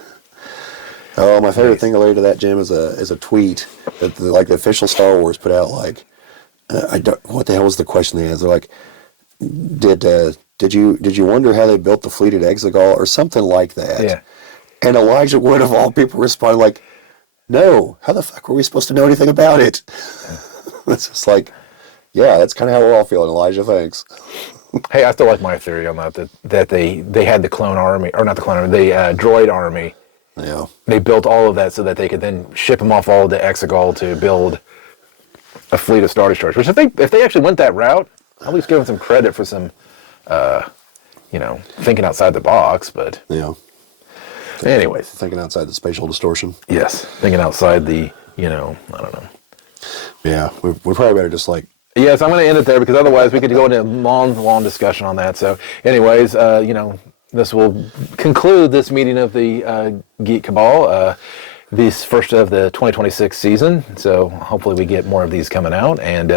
Oh, my favorite thing related to that, Jim, is a tweet that the official Star Wars put out. Like, what the hell was the question they asked? They're like, did you wonder how they built the fleet at Exegol or something like that? Yeah. And Elijah Wood of all people responded like, no, how the fuck were we supposed to know anything about it? It's just like, yeah, that's kind of how we're all feeling, Elijah, thanks. Hey, I still like my theory on that they had the clone army, or not the clone army, the droid army. Yeah. They built all of that so that they could then ship them off all to Exegol to build a fleet of Star Destroyers. Which if they actually went that route, I'll at least give them some credit for some, thinking outside the box, but... Yeah. Anyways. Thinking outside the spatial distortion. Yes. Thinking outside the, I don't know. Yeah. We probably better just like... Yes, I'm going to end it there because otherwise we could go into a long discussion on that. So anyways, this will conclude this meeting of the Geek Cabal, this first of the 2026 season. So hopefully we get more of these coming out. And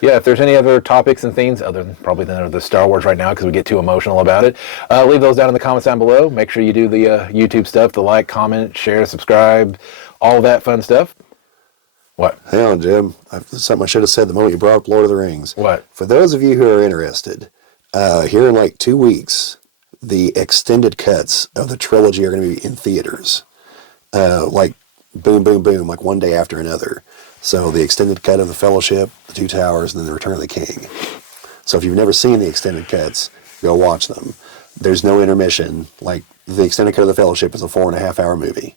if there's any other topics and things other than probably the Star Wars right now because we get too emotional about it, leave those down in the comments down below. Make sure you do the YouTube stuff, the like, comment, share, subscribe, all that fun stuff. What? Hang on, Jim. Something I should have said the moment you brought up Lord of the Rings. What? For those of you who are interested, here in like 2 weeks, the extended cuts of the trilogy are going to be in theaters. Like boom, boom, boom, like one day after another. So the extended cut of The Fellowship, The Two Towers, and then The Return of the King. So if you've never seen the extended cuts, go watch them. There's no intermission. Like the extended cut of The Fellowship is a 4.5 hour movie.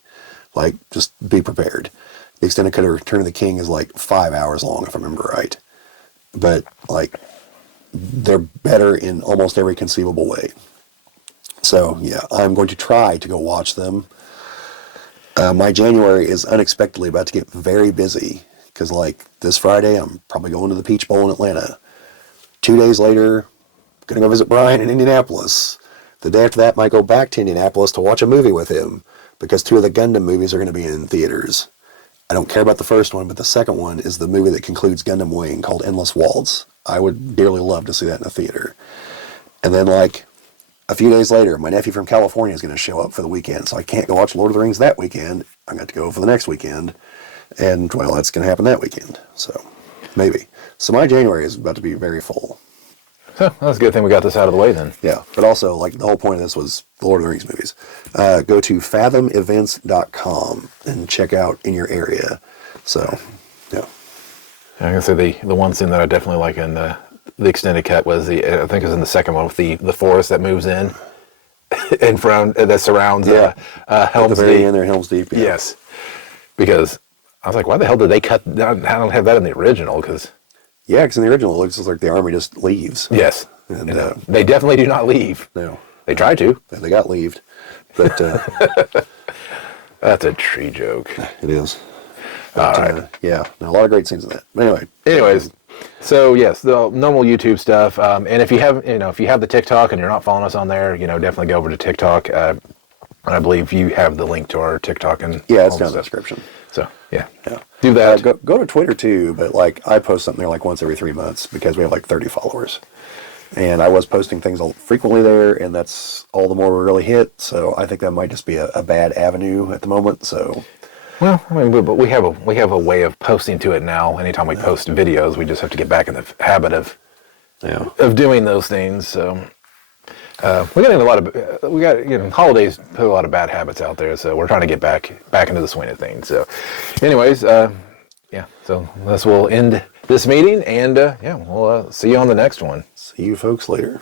Like just be prepared. The extended cut of Return of the King is like 5 hours long, if I remember right. But like they're better in almost every conceivable way. So yeah, I'm going to try to go watch them. My January is unexpectedly about to get very busy because like this Friday, I'm probably going to the Peach Bowl in Atlanta. 2 days later, going to go visit Brian in Indianapolis. The day after that, might go back to Indianapolis to watch a movie with him because 2 of the Gundam movies are going to be in theaters. I don't care about the first one, but the second one is the movie that concludes Gundam Wing called Endless Waltz. I would dearly love to see that in a theater. And then, like, a few days later, my nephew from California is going to show up for the weekend, so I can't go watch Lord of the Rings that weekend. I'm going to go for the next weekend. And, well, that's going to happen that weekend. So, maybe. So my January is about to be very full. So that's a good thing we got this out of the way then. Yeah, but also, like, the whole point of this was the Lord of the Rings movies. Go to fathomevents.com and check out in your area. So, yeah. I can say the one scene that I definitely like in the extended cut was I think it was in the second one with the forest that moves in front that surrounds Helm's Helm's Deep. At the very Deep. end there, Helm's Deep. Yeah. Yes, because I was like, why the hell did they cut? I don't have that in the original because. Yeah, because in the original, it looks like the army just leaves. Yes. And they definitely do not leave. no, They try to. they got leaved, but That's a tree joke. it is. But, All right. yeah, no, a lot of great scenes in that. But Anyways, so yes, the normal YouTube stuff. And if you have, if you have the TikTok and you're not following us on there, definitely go over to TikTok. And I believe you have the link to our TikTok and yeah, it's all down in the the stuff. description. So yeah, Yeah, do that. go to Twitter too, but like I post something there like once every 3 months because we have like 30 followers, and I was posting things frequently there, and that's all the more we really hit. So I think that might just be a bad avenue at the moment. So Well, I mean, but we have a way of posting to it now. Anytime we post videos, we just have to get back in the habit of doing those things. So we got holidays put a lot of bad habits out there. So we're trying to get back into the swing of things. So, anyways, yeah. So this will end this meeting, and we'll see you on the next one. see you folks later.